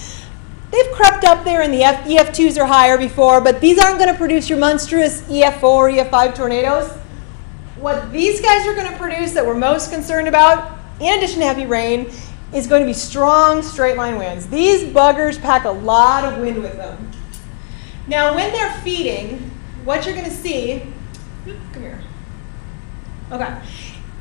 They've crept up there in the EF2s or higher before, but these aren't going to produce your monstrous EF4, EF5 tornadoes. What these guys are going to produce that we're most concerned about, in addition to heavy rain, is going to be strong straight line winds. These buggers pack a lot of wind with them. Now, when they're feeding, what you're going to see, come here, okay,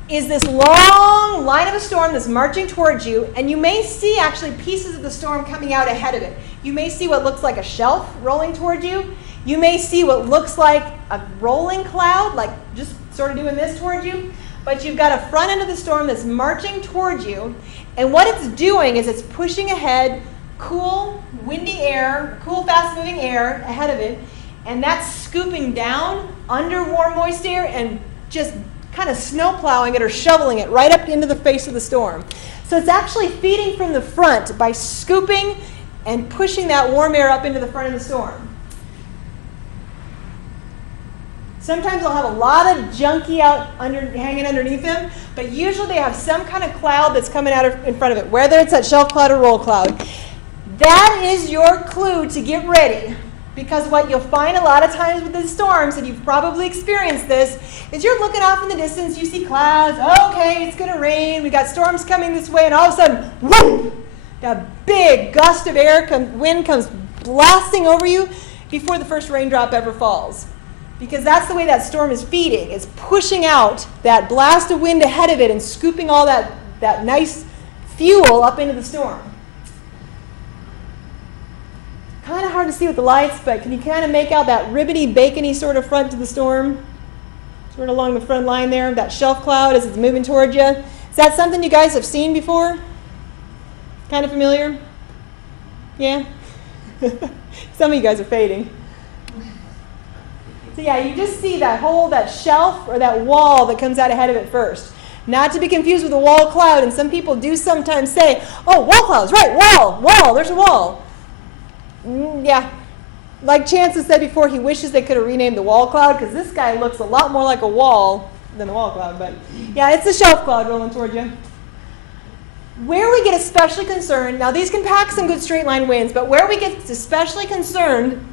is this long line of a storm that's marching towards you, and you may see actually pieces of the storm coming out ahead of it. You may see what looks like a shelf rolling toward you. You may see what looks like a rolling cloud, like just sort of doing this toward you. But you've got a front end of the storm that's marching towards you, and what it's doing is it's pushing ahead cool, windy air, cool, fast-moving air ahead of it, and that's scooping down under warm, moist air and just kind of snow plowing it or shoveling it right up into the face of the storm. So it's actually feeding from the front by scooping and pushing that warm air up into the front of the storm. Sometimes they'll have a lot of junky out hanging underneath them, but usually they have some kind of cloud that's coming out in front of it, whether it's that shelf cloud or roll cloud. That is your clue to get ready. Because what you'll find a lot of times with the storms, and you've probably experienced this, is you're looking off in the distance, you see clouds, okay, it's going to rain, we got storms coming this way, and all of a sudden, whoom, that big gust of wind comes blasting over you before the first raindrop ever falls. Because that's the way that storm is feeding. It's pushing out that blast of wind ahead of it and scooping all that nice fuel up into the storm. Kind of hard to see with the lights, but can you kind of make out that ribbony, bacony sort of front to the storm? Sort of along the front line there, that shelf cloud as it's moving toward you. Is that something you guys have seen before? Kind of familiar? Yeah? Some of you guys are fading. So yeah, you just see that shelf or that wall that comes out ahead of it first. Not to be confused with a wall cloud, and some people do sometimes say, oh, wall clouds, right, wall, there's a wall. Yeah. Like Chance has said before, he wishes they could have renamed the wall cloud, because this guy looks a lot more like a wall than a wall cloud. But yeah, it's the shelf cloud rolling toward you. Where we get especially concerned, now these can pack some good straight line winds, but where we get especially concerned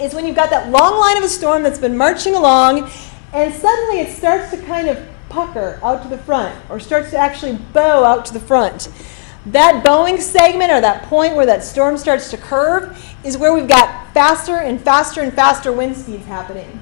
is when you've got that long line of a storm that's been marching along, and suddenly it starts to kind of pucker out to the front, or starts to actually bow out to the front. That bowing segment, or that point where that storm starts to curve, is where we've got faster and faster and faster wind speeds happening.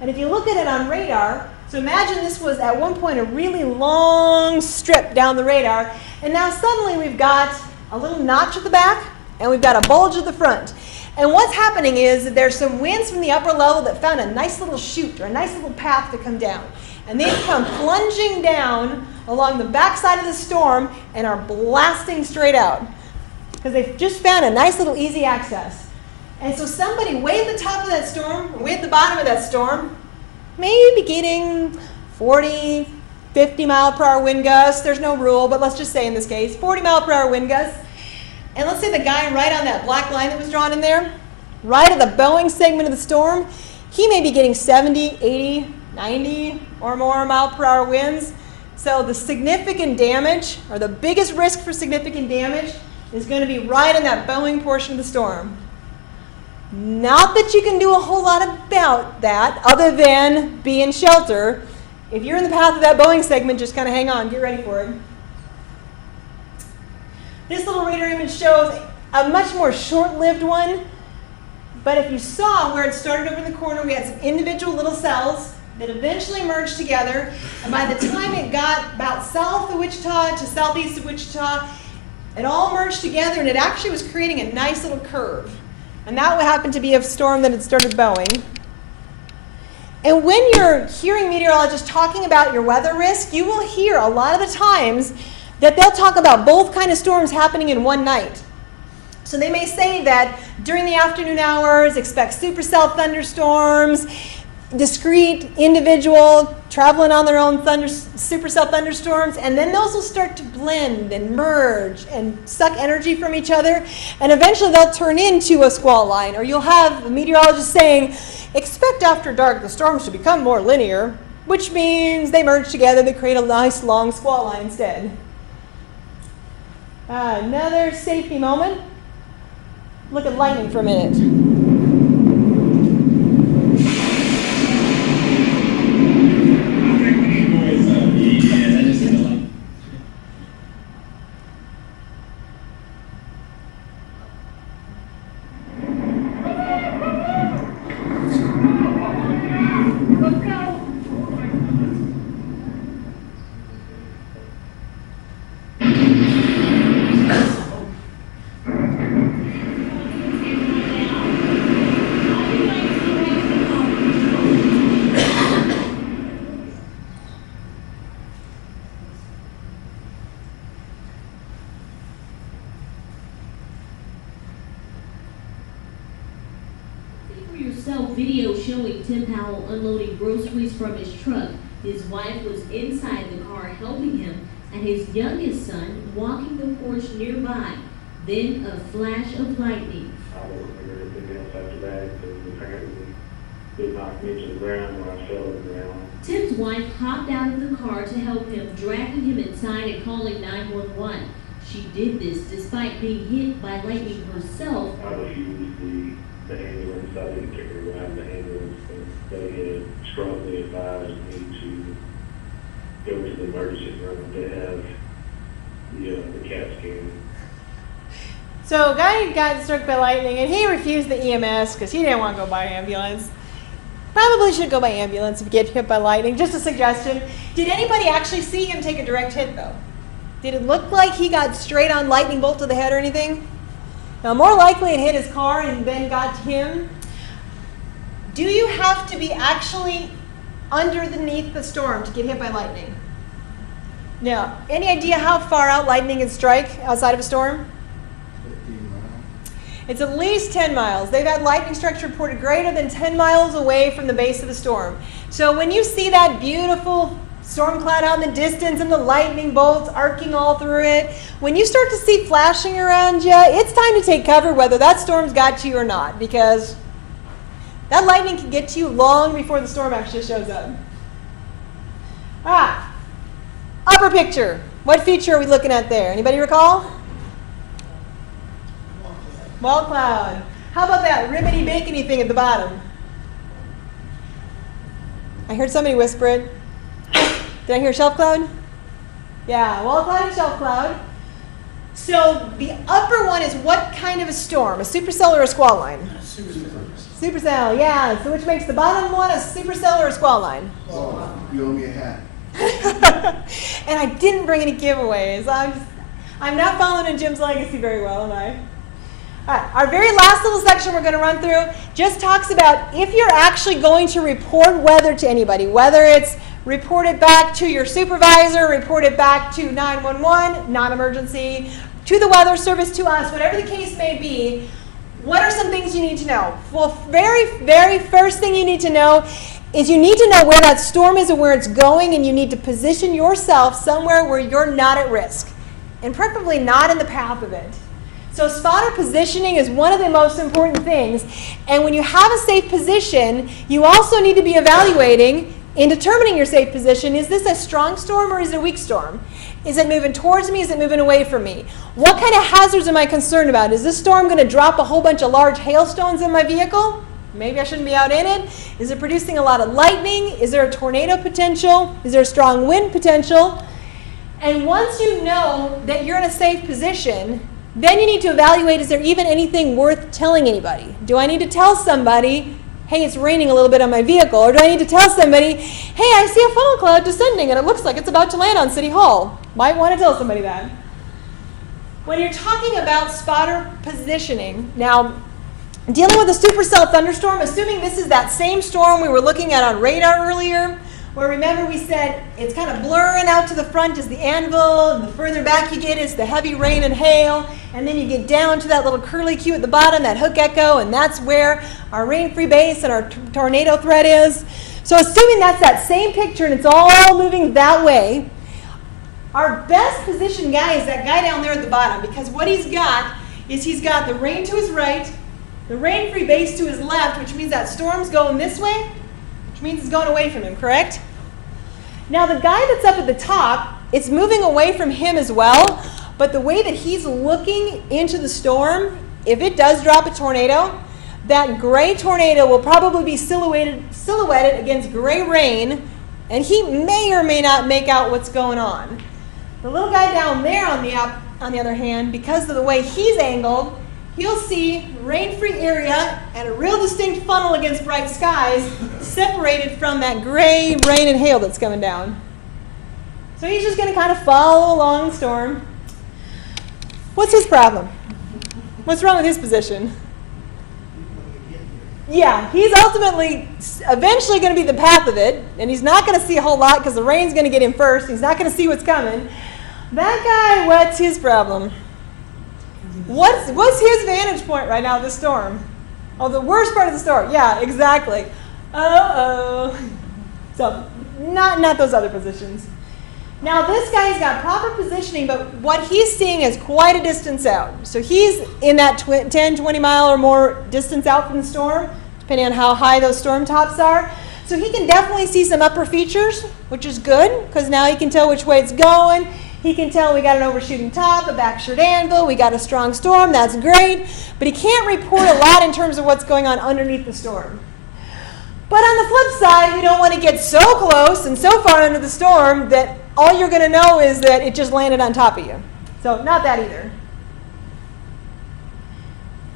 And if you look at it on radar, so imagine this was at one point a really long strip down the radar, and now suddenly we've got a little notch at the back, and we've got a bulge at the front. And what's happening is that there's some winds from the upper level that found a nice little chute, or a nice little path to come down. And they've come plunging down along the backside of the storm and are blasting straight out, because they've just found a nice little easy access. And so somebody way at the top of that storm, or way at the bottom of that storm, may be getting 40, 50 mile per hour wind gusts. There's no rule, but let's just say in this case, 40 mile per hour wind gusts. And let's say the guy right on that black line that was drawn in there, right at the bowing segment of the storm, he may be getting 70, 80, 90 or more mile per hour winds. So the significant damage, or the biggest risk for significant damage, is going to be right in that bowing portion of the storm. Not that you can do a whole lot about that other than be in shelter. If you're in the path of that bowing segment, just kind of hang on, get ready for it. This little radar image shows a much more short-lived one, but if you saw where it started over in the corner, we had some individual little cells that eventually merged together, and by the time it got about south of Wichita to southeast of Wichita, it all merged together, and it actually was creating a nice little curve. And that would happen to be a storm that had started bowing. And when you're hearing meteorologists talking about your weather risk, you will hear a lot of the times that they'll talk about both kind of storms happening in one night. So they may say that during the afternoon hours, expect supercell thunderstorms, discrete, individual, traveling on their own supercell thunderstorms, and then those will start to blend and merge and suck energy from each other, and eventually they'll turn into a squall line. Or you'll have a meteorologist saying, expect after dark the storms to become more linear, which means they merge together, they create a nice long squall line instead. Another safety moment. Look at lightning for a minute. Video showing Tim Powell unloading groceries from his truck. His wife was inside the car helping him, and his youngest son walking the porch nearby. Then a flash of lightning. I wasn't hearing anything else after that, because apparently it knocked me to the ground when I fell to the ground. Tim's wife hopped out of the car to help him, dragging him inside and calling 911. She did this despite being hit by lightning herself. I refused the ambulance. I didn't take her around the ambulance. They had strongly advised me to go to the emergency room to have the CAT scan. So a guy got struck by lightning, and he refused the EMS because he didn't want to go by ambulance. Probably should go by ambulance if you get hit by lightning. Just a suggestion. Did anybody actually see him take a direct hit, though? Did it look like he got straight on lightning bolt to the head or anything? Now, more likely it hit his car and then got to him. Do you have to be actually underneath the storm to get hit by lightning? Now, any idea how far out lightning can strike outside of a storm? 15 miles. It's at least 10 miles. They've had lightning strikes reported greater than 10 miles away from the base of the storm. So when you see that beautiful storm cloud out in the distance and the lightning bolts arcing all through it, when you start to see flashing around you, it's time to take cover whether that storm's got to you or not, because that lightning can get to you long before the storm actually shows up. Upper picture. What feature are we looking at there? Anybody recall? Wall cloud. How about that ribbony bacony thing at the bottom? I heard somebody whisper it. Did I hear shelf cloud? Yeah, wall cloud and shelf cloud. So the upper one is what kind of a storm? A supercell or a squall line? Supercell, yeah. So which makes the bottom one a supercell or a squall line? Oh, you owe me a hat. And I didn't bring any giveaways. I'm not following in Jim's legacy very well, am I? All right, our very last little section we're going to run through just talks about if you're actually going to report weather to anybody, whether it's report it back to your supervisor, report it back to 911, non-emergency, to the weather service, to us, whatever the case may be, what are some things you need to know? Well, very first thing you need to know is you need to know where that storm is and where it's going, and you need to position yourself somewhere where you're not at risk, and preferably not in the path of it. So spotter positioning is one of the most important things, and when you have a safe position, you also need to be evaluating in determining your safe position. Is this a strong storm or is it a weak storm? Is it moving towards me? Is it moving away from me? What kind of hazards am I concerned about? Is this storm going to drop a whole bunch of large hailstones in my vehicle? Maybe I shouldn't be out in it. Is it producing a lot of lightning? Is there a tornado potential? Is there a strong wind potential? And once you know that you're in a safe position, then you need to evaluate, is there even anything worth telling anybody? Do I need to tell somebody, hey, it's raining a little bit on my vehicle? Or do I need to tell somebody, hey, I see a funnel cloud descending and it looks like it's about to land on City Hall? Might want to tell somebody that. When you're talking about spotter positioning, now, dealing with a supercell thunderstorm, assuming this is that same storm we were looking at on radar earlier, where remember we said it's kind of blurring out to the front is the anvil, and the further back you get is the heavy rain and hail, and then you get down to that little curlicue at the bottom, that hook echo, and that's where our rain-free base and our tornado threat is. So assuming that's that same picture and it's all moving that way, our best positioned guy is that guy down there at the bottom, because what he's got is he's got the rain to his right, the rain-free base to his left, which means that storm's going this way, which means it's going away from him, correct? Now the guy that's up at the top, it's moving away from him as well, but the way that he's looking into the storm, if it does drop a tornado, that gray tornado will probably be silhouetted against gray rain, and he may or may not make out what's going on. The little guy down there on the other hand, because of the way he's angled, he'll see rain-free area and a real distinct funnel against bright skies separated from that gray rain and hail that's coming down. So he's just going to kind of follow along the storm. What's his problem? What's wrong with his position? Yeah, he's eventually going to be the path of it, and he's not going to see a whole lot because the rain's going to get him first. He's not going to see what's coming. That guy, what's his problem? What's his vantage point right now of the storm? Oh, the worst part of the storm. Yeah, exactly. Uh-oh. So, not those other positions. Now, this guy's got proper positioning, but what he's seeing is quite a distance out. So he's in that 10, 20 mile or more distance out from the storm, depending on how high those storm tops are. So he can definitely see some upper features, which is good, because now he can tell which way it's going. He can tell we got an overshooting top, a backshot anvil, we got a strong storm, that's great. But he can't report a lot in terms of what's going on underneath the storm. But on the flip side, we don't want to get so close and so far under the storm that all you're going to know is that it just landed on top of you. So not that either.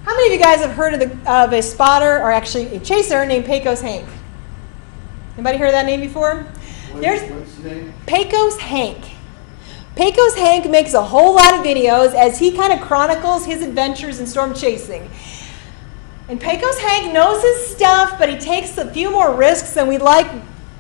How many of you guys have heard of a spotter, or actually a chaser, named Pecos Hank? Anybody heard of that name before? What's the name? Pecos Hank. Pecos Hank makes a whole lot of videos as he kind of chronicles his adventures in storm chasing. And Pecos Hank knows his stuff, but he takes a few more risks than we'd like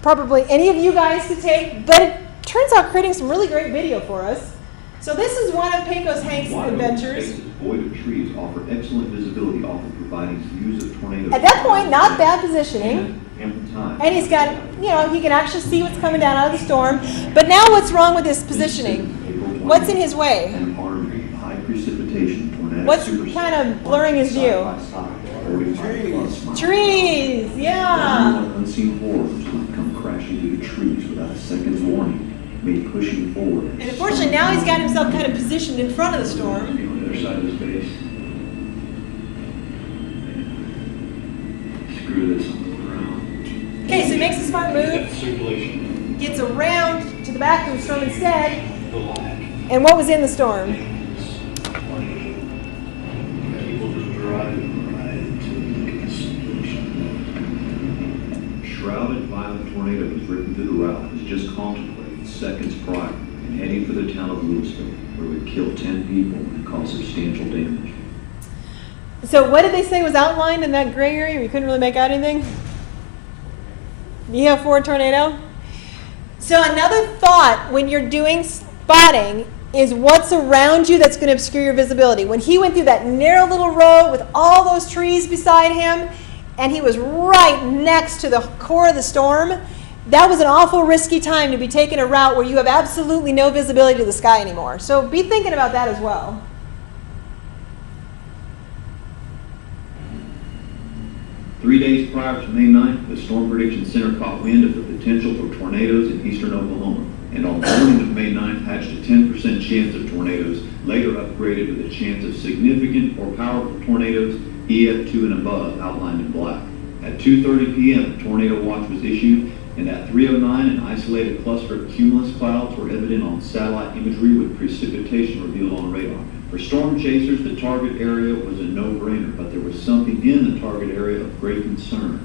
probably any of you guys to take, but turns out creating some really great video for us. So this is one of Pecos Hank's adventures. Spaces void of trees offer excellent visibility, often providing views of tornadoes. At that point, not bad positioning. Ample time. And he's got, he can actually see what's coming down out of the storm. But now what's wrong with this positioning? What's in his way? An army of high precipitation tornado. What's kind of blurring his view? Trees, yeah. Unseen horrors would come crashing through the trees without a second's warning, made pushing forward. And unfortunately, now he's got himself kind of positioned in front of the storm. On the other side of his base. Screw this on the ground. Okay, so he makes a smart move, Circulation. gets around to the back of the storm instead. And what was in the storm? Shrouded violent tornadoes ripping through the route was just contemplated seconds prior and heading for the town of Louisville, where it would kill 10 people and cause substantial damage. So what did they say was outlined in that gray area where you couldn't really make out anything? EF4 tornado? So another thought when you're doing spotting is what's around you that's going to obscure your visibility. When he went through that narrow little road with all those trees beside him, and he was right next to the core of the storm, that was an awful risky time to be taking a route where you have absolutely no visibility to the sky anymore. So be thinking about that as well. Three days prior to May 9th, the Storm Prediction Center caught wind of the potential for tornadoes in eastern Oklahoma, and on the morning of May 9th hatched a 10% chance of tornadoes, later upgraded with a chance of significant or powerful tornadoes, EF2 and above, outlined in black. At 2:30 p.m., a tornado watch was issued, and at 3:09, an isolated cluster of cumulus clouds were evident on satellite imagery with precipitation revealed on radar. For storm chasers, the target area was a no-brainer, but there was something in the target area of great concern.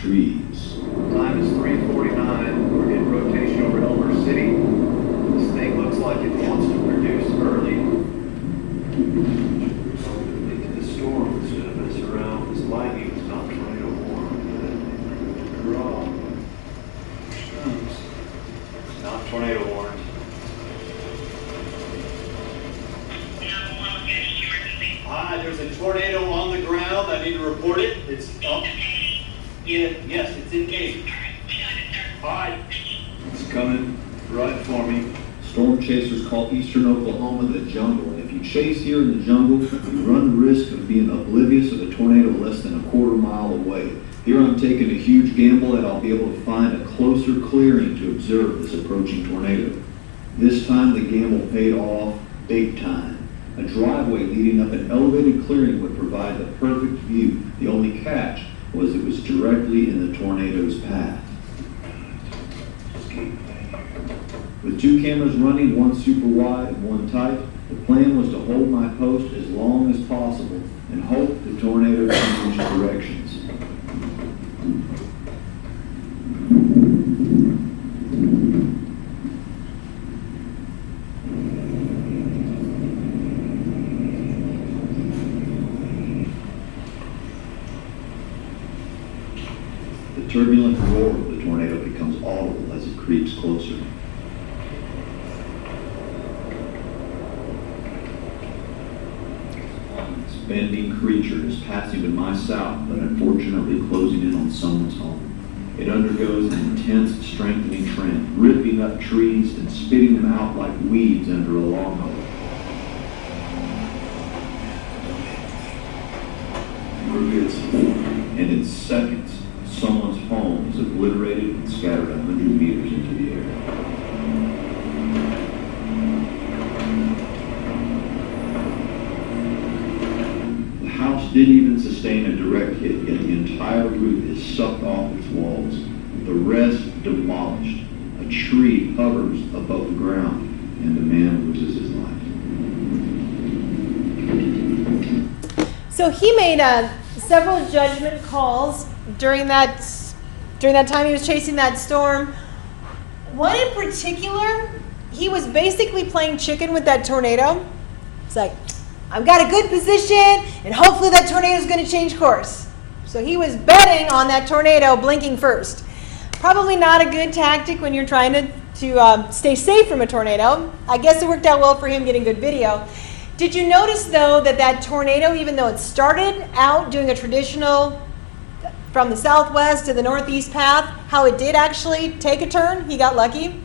Trees. Time is 3:49. We're in rotation over Elmer City. This thing looks like it wants to produce early. Thinking the storm was going to mess around. This lightning is not tornado warm. Wrong. It's not tornado warm. Hi, there's a tornado on the ground. I need to report it. It's up. Yes, it's engaged. All right. It's coming right for me. Storm chasers call eastern Oklahoma the jungle, and if you chase here in the jungle, you run the risk of being oblivious of a tornado less than a quarter mile away. Here I'm taking a huge gamble that I'll be able to find a closer clearing to observe this approaching tornado. This time the gamble paid off big time. A driveway leading up an elevated clearing would provide the perfect view. The only catch was it was directly in the tornado's path. With two cameras running, one super wide and one tight, the plan was to hold my post as long as possible and hope the tornado changed directions. The turbulent roar of the tornado becomes audible as it creeps closer. This bending creature is passing to my south, but unfortunately closing in on someone's home. It undergoes an intense strengthening trend, ripping up trees and spitting them out like weeds under a lawnmower. And in seconds, someone's home is obliterated and scattered 100 meters into the air. The house didn't even sustain a direct hit, yet the entire roof is sucked off its walls. The rest demolished. A tree hovers above the ground, and the man loses his life. So he made several judgment calls during that time he was chasing that storm. One in particular, he was basically playing chicken with that tornado. It's like, I've got a good position, and hopefully that tornado is going to change course. So he was betting on that tornado blinking first. Probably not a good tactic when you're trying to stay safe from a tornado. I guess it worked out well for him getting good video. Did you notice, though, that tornado, even though it started out doing a traditional from the southwest to the northeast path, how it did actually take a turn? He got lucky.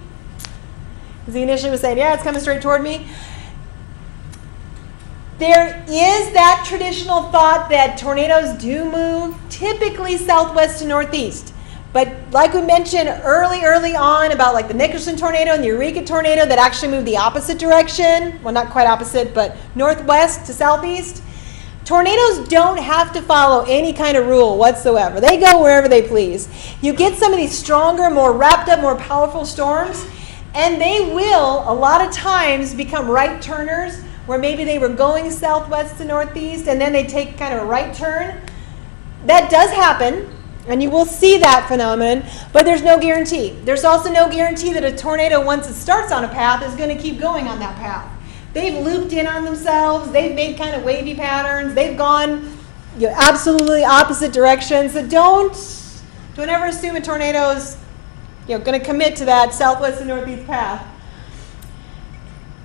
Because he initially was saying, yeah, it's coming straight toward me. There is that traditional thought that tornadoes do move typically southwest to northeast. But like we mentioned early on about like the Nickerson tornado and the Eureka tornado that actually moved the opposite direction, well, not quite opposite, but northwest to southeast, tornadoes don't have to follow any kind of rule whatsoever. They go wherever they please. You get some of these stronger, more wrapped up, more powerful storms, and they will, a lot of times, become right turners, where maybe they were going southwest to northeast, and then they take kind of a right turn. That does happen, and you will see that phenomenon, but there's no guarantee. There's also no guarantee that a tornado, once it starts on a path, is going to keep going on that path. They've looped in on themselves. They've made kind of wavy patterns. They've gone absolutely opposite directions. So don't ever assume a tornado's going to commit to that southwest and northeast path.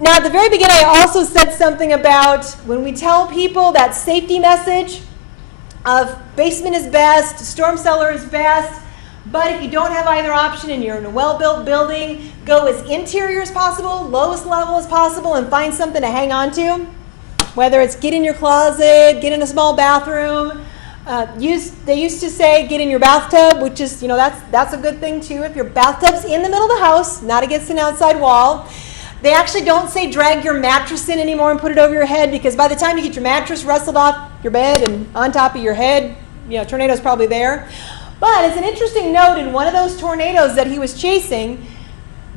Now, at the very beginning, I also said something about when we tell people that safety message of basement is best, storm cellar is best, but if you don't have either option and you're in a well-built building, go as interior as possible, lowest level as possible, and find something to hang on to. Whether it's get in your closet, get in a small bathroom. They used to say get in your bathtub, which is, that's a good thing too. If your bathtub's in the middle of the house, not against an outside wall. They actually don't say drag your mattress in anymore and put it over your head, because by the time you get your mattress wrestled off your bed and on top of your head, tornado's probably there. But it's an interesting note, in one of those tornadoes that he was chasing,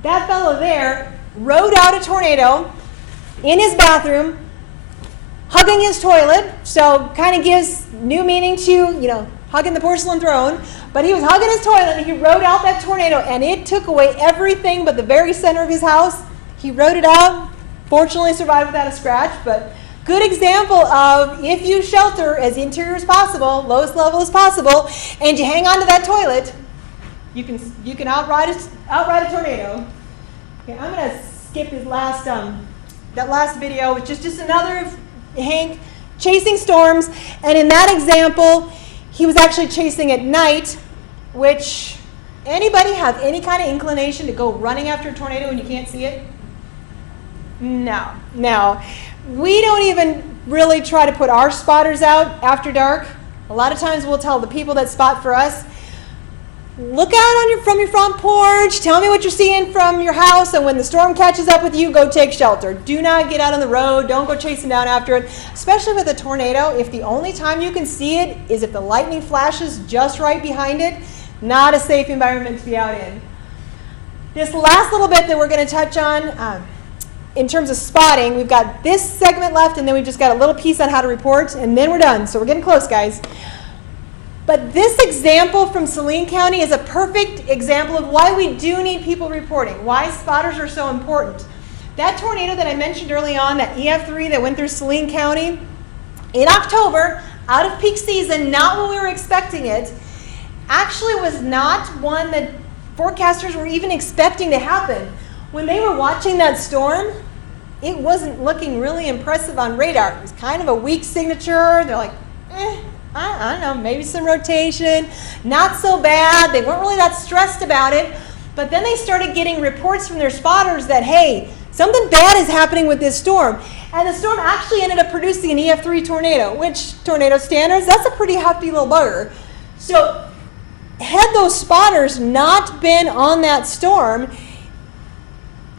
that fellow there rode out a tornado in his bathroom, hugging his toilet, so kind of gives new meaning to, hugging the porcelain throne. But he was hugging his toilet and he rode out that tornado, and it took away everything but the very center of his house. He rode it out, fortunately survived without a scratch, but good example of if you shelter as interior as possible, lowest level as possible, and you hang on to that toilet, you can outride a tornado. Okay, I'm going to skip his last that last video, which is just another of Hank chasing storms, and in that example, he was actually chasing at night, which anybody have any kind of inclination to go running after a tornado when you can't see it? No. We don't even really try to put our spotters out after dark. A lot of times we'll tell the people that spot for us, look out from your front porch, tell me what you're seeing from your house, and when the storm catches up with you, go take shelter. Do not get out on the road. Don't go chasing down after it, especially with a tornado. If the only time you can see it is if the lightning flashes just right behind it, not a safe environment to be out in. This last little bit that we're going to touch on, in terms of spotting, we've got this segment left, and then we've just got a little piece on how to report, and then we're done. So we're getting close, guys. But this example from Saline County is a perfect example of why we do need people reporting, why spotters are so important. That tornado that I mentioned early on, that EF3 that went through Saline County in October, out of peak season, not when we were expecting it, actually was not one that forecasters were even expecting to happen. When they were watching that storm, it wasn't looking really impressive on radar. It was kind of a weak signature. They're like, I don't know, maybe some rotation. Not so bad. They weren't really that stressed about it. But then they started getting reports from their spotters that, hey, something bad is happening with this storm. And the storm actually ended up producing an EF3 tornado, which tornado standards, that's a pretty hefty little bugger. So had those spotters not been on that storm,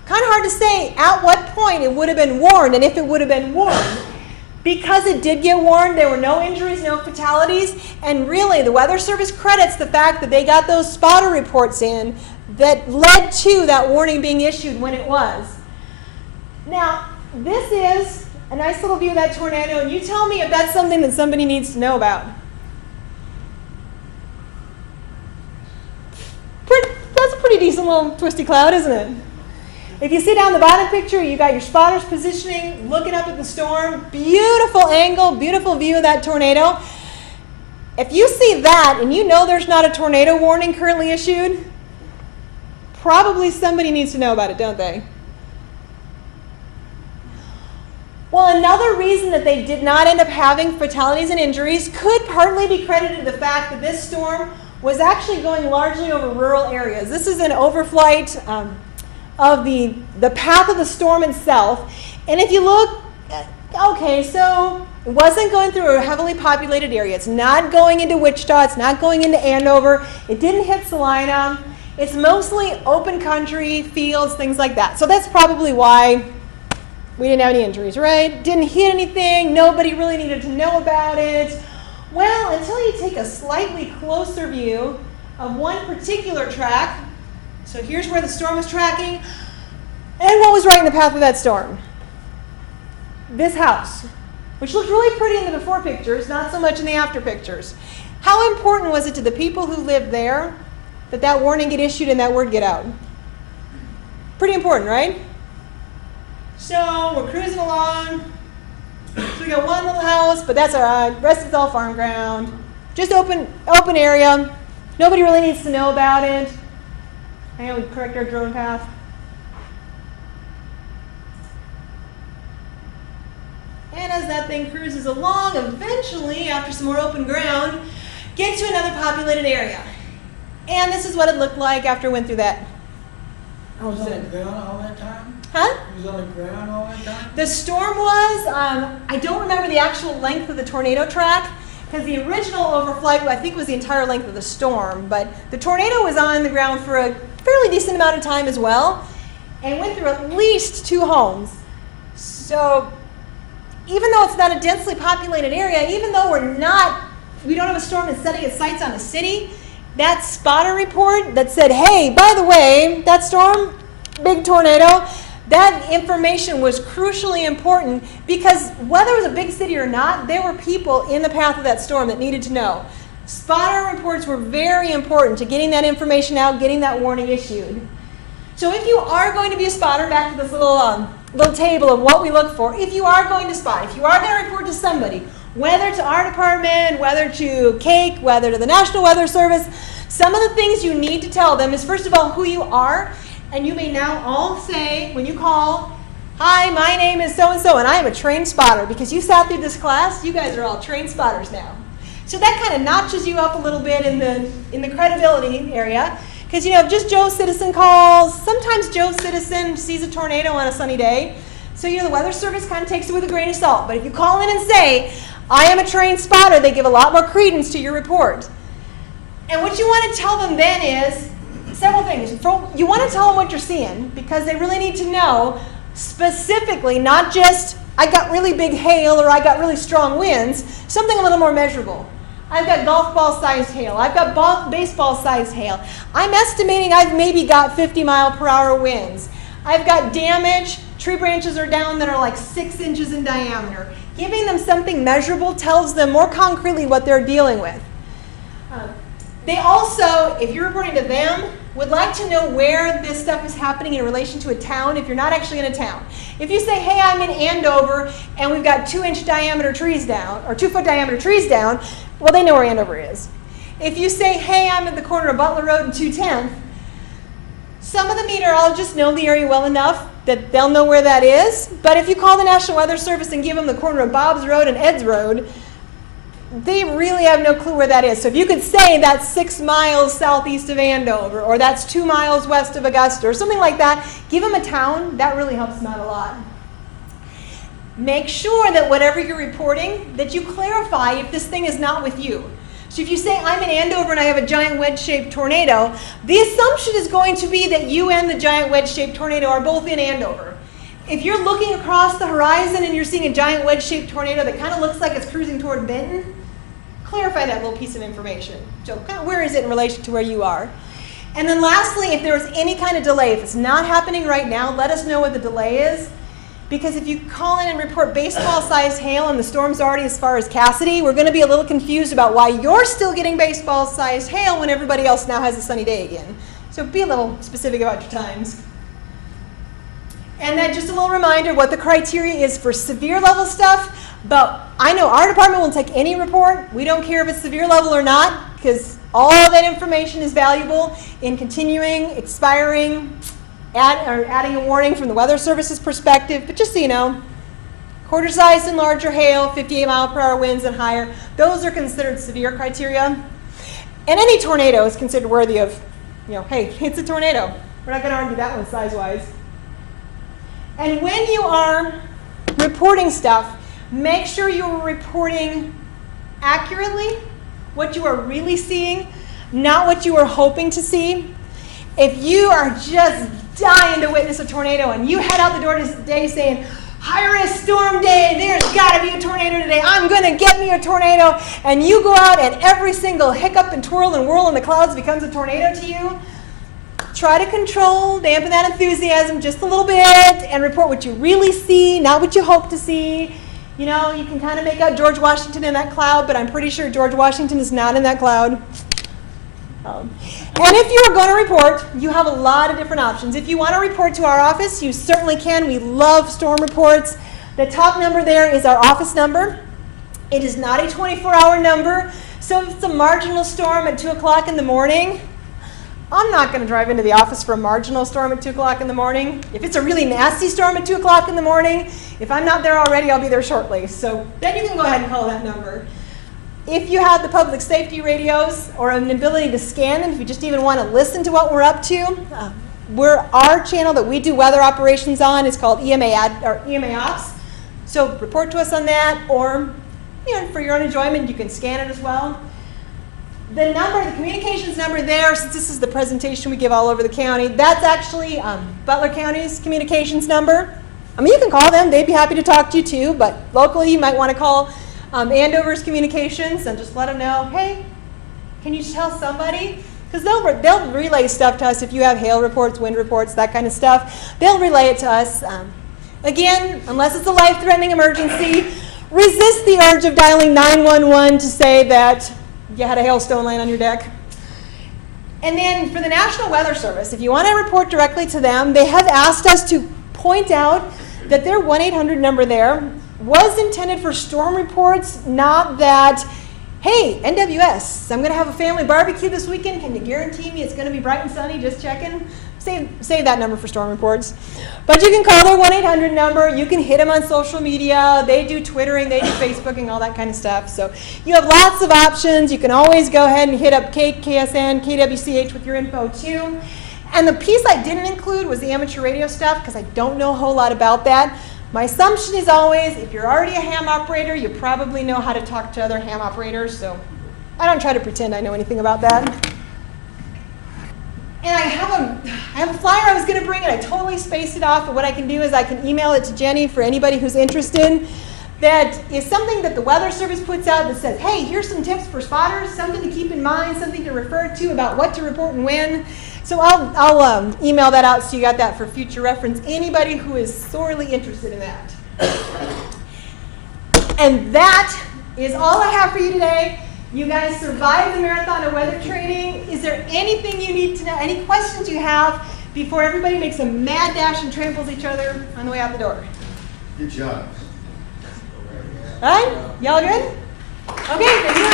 kind of hard to say at what point it would have been warned, and if it would have been warned. Because it did get warned, there were no injuries, no fatalities, and really the Weather Service credits the fact that they got those spotter reports in that led to that warning being issued when it was. Now, this is a nice little view of that tornado, and you tell me if that's something that somebody needs to know about. That's a pretty decent little twisty cloud, isn't it? If you see down the bottom picture, you got your spotters positioning, looking up at the storm. Beautiful angle, beautiful view of that tornado. If you see that and you know there's not a tornado warning currently issued, probably somebody needs to know about it, don't they? Well, another reason that they did not end up having fatalities and injuries could partly be credited to the fact that this storm was actually going largely over rural areas. This is an overflight of the path of the storm itself. And if you look, okay, so it wasn't going through a heavily populated area. It's not going into Wichita. It's not going into Andover. It didn't hit Salina. It's mostly open country, fields, things like that. So that's probably why we didn't have any injuries, right? Didn't hit anything. Nobody really needed to know about it. Well, until you take a slightly closer view of one particular track. So here's where the storm was tracking. And what was right in the path of that storm? This house, which looked really pretty in the before pictures, not so much in the after pictures. How important was it to the people who lived there that that warning get issued and that word get out? Pretty important, right? So we're cruising along. So we got one little house, but that's all right. The rest is all farm ground. Just open area. Nobody really needs to know about it. Hang on, we correct our drone path. And as that thing cruises along, eventually, after some more open ground, get to another populated area. And this is what it looked like after it went through that. It was on the ground all that time? Huh? It was on the ground all that time? The storm was, I don't remember the actual length of the tornado track, because the original overflight, I think, was the entire length of the storm, but the tornado was on the ground for a fairly decent amount of time as well, and went through at least 2 homes. So even though it's not a densely populated area, even though we don't have a storm that's setting its sights on a city, that spotter report that said, hey, by the way, that storm, big tornado, that information was crucially important because whether it was a big city or not, there were people in the path of that storm that needed to know. Spotter reports were very important to getting that information out, getting that warning issued. So if you are going to be a spotter, back to this little table of what we look for, if you are going to spot, if you are going to report to somebody, whether to our department, whether to CAKE, whether to the National Weather Service, some of the things you need to tell them is, first of all, who you are. And you may now all say, when you call, hi, my name is so-and-so, and I am a trained spotter. Because you sat through this class, you guys are all trained spotters now. So that kind of notches you up a little bit in the credibility area. Because, if just Joe Citizen calls, sometimes Joe Citizen sees a tornado on a sunny day. So, the Weather Service kind of takes it with a grain of salt. But if you call in and say, I am a trained spotter, they give a lot more credence to your report. And what you want to tell them then is several things. You want to tell them what you're seeing because they really need to know specifically, not just I got really big hail or I got really strong winds, something a little more measurable. I've got golf ball sized hail. I've got baseball sized hail. I'm estimating I've maybe got 50 mile per hour winds. I've got damage. Tree branches are down that are like 6 inches in diameter. Giving them something measurable tells them more concretely what they're dealing with. They also, if you're reporting to them, would like to know where this stuff is happening in relation to a town if you're not actually in a town. If you say, hey, I'm in Andover and we've got 2-inch diameter trees down, or 2-foot diameter trees down, well, they know where Andover is. If you say, hey, I'm at the corner of Butler Road and 210th, some of the meteorologists know the area well enough that they'll know where that is. But if you call the National Weather Service and give them the corner of Bob's Road and Ed's Road, they really have no clue where that is. So if you could say that's 6 miles southeast of Andover, or that's 2 miles west of Augusta, or something like that, give them a town. That really helps them out a lot. Make sure that whatever you're reporting, that you clarify if this thing is not with you. So if you say, I'm in Andover and I have a giant wedge-shaped tornado, the assumption is going to be that you and the giant wedge-shaped tornado are both in Andover. If you're looking across the horizon and you're seeing a giant wedge-shaped tornado that kind of looks like it's cruising toward Benton, clarify that little piece of information. So kind of where is it in relation to where you are? And then lastly, if there's any kind of delay, if it's not happening right now, let us know what the delay is. Because if you call in and report baseball-sized hail and the storm's already as far as Cassidy, we're going to be a little confused about why you're still getting baseball-sized hail when everybody else now has a sunny day again. So be a little specific about your times. And then just a little reminder what the criteria is for severe level stuff. But I know our department will take any report. We don't care if it's severe level or not, because all that information is valuable in continuing, expiring, adding a warning from the Weather Service's perspective. But just so you know, quarter size and larger hail, 58 mile per hour winds and higher, those are considered severe criteria. And any tornado is considered worthy of, hey, it's a tornado. We're not going to argue that one size-wise. And when you are reporting stuff, make sure you're reporting accurately what you are really seeing, not what you are hoping to see. If you are just dying to witness a tornado and you head out the door today saying, high-risk storm day, there's got to be a tornado today, I'm going to get me a tornado, and you go out and every single hiccup and twirl and whirl in the clouds becomes a tornado to you, try to control, dampen that enthusiasm just a little bit, and report what you really see, not what you hope to see. You can kind of make out George Washington in that cloud, but I'm pretty sure George Washington is not in that cloud. And if you are going to report, you have a lot of different options. If you want to report to our office, you certainly can. We love storm reports. The top number there is our office number. It is not a 24-hour number, so if it's a marginal storm at 2 o'clock in the morning, I'm not going to drive into the office for a marginal storm at 2 o'clock in the morning. If it's a really nasty storm at 2 o'clock in the morning, if I'm not there already, I'll be there shortly. So then you can go ahead and call that number. If you have the public safety radios or an ability to scan them, if you just even want to listen to what we're up to, our channel that we do weather operations on is called EMA Ops. So report to us on that, or for your own enjoyment, you can scan it as well. The communications number there, since this is the presentation we give all over the county, that's actually Butler County's communications number. You can call them. They'd be happy to talk to you too, but locally you might want to call Andover's communications and just let them know, hey, can you tell somebody? Because they'll relay stuff to us if you have hail reports, wind reports, that kind of stuff. They'll relay it to us. Again, unless it's a life-threatening emergency, resist the urge of dialing 911 to say that you had a hailstone laying on your deck. And then for the National Weather Service, if you want to report directly to them, they have asked us to point out that their 1-800 number there was intended for storm reports, not that, hey, NWS, I'm going to have a family barbecue this weekend. Can you guarantee me it's going to be bright and sunny? Just checking. Save that number for storm reports. But you can call their 1-800 number. You can hit them on social media. They do Twittering. They do Facebooking, all that kind of stuff. So you have lots of options. You can always go ahead and hit up KSN, KWCH with your info too. And the piece I didn't include was the amateur radio stuff because I don't know a whole lot about that. My assumption is always, if you're already a ham operator, you probably know how to talk to other ham operators. So I don't try to pretend I know anything about that. And I have a flyer I was going to bring, and I totally spaced it off. But what I can do is I can email it to Jenny for anybody who's interested. That is something that the Weather Service puts out that says, hey, here's some tips for spotters, something to keep in mind, something to refer to about what to report and when. So I'll email that out so you got that for future reference. Anybody who is sorely interested in that. And that is all I have for you today. You guys survived the marathon of weather training. Is there anything you need to know, any questions you have before everybody makes a mad dash and tramples each other on the way out the door? Good job. All right? Y'all good? Okay, then you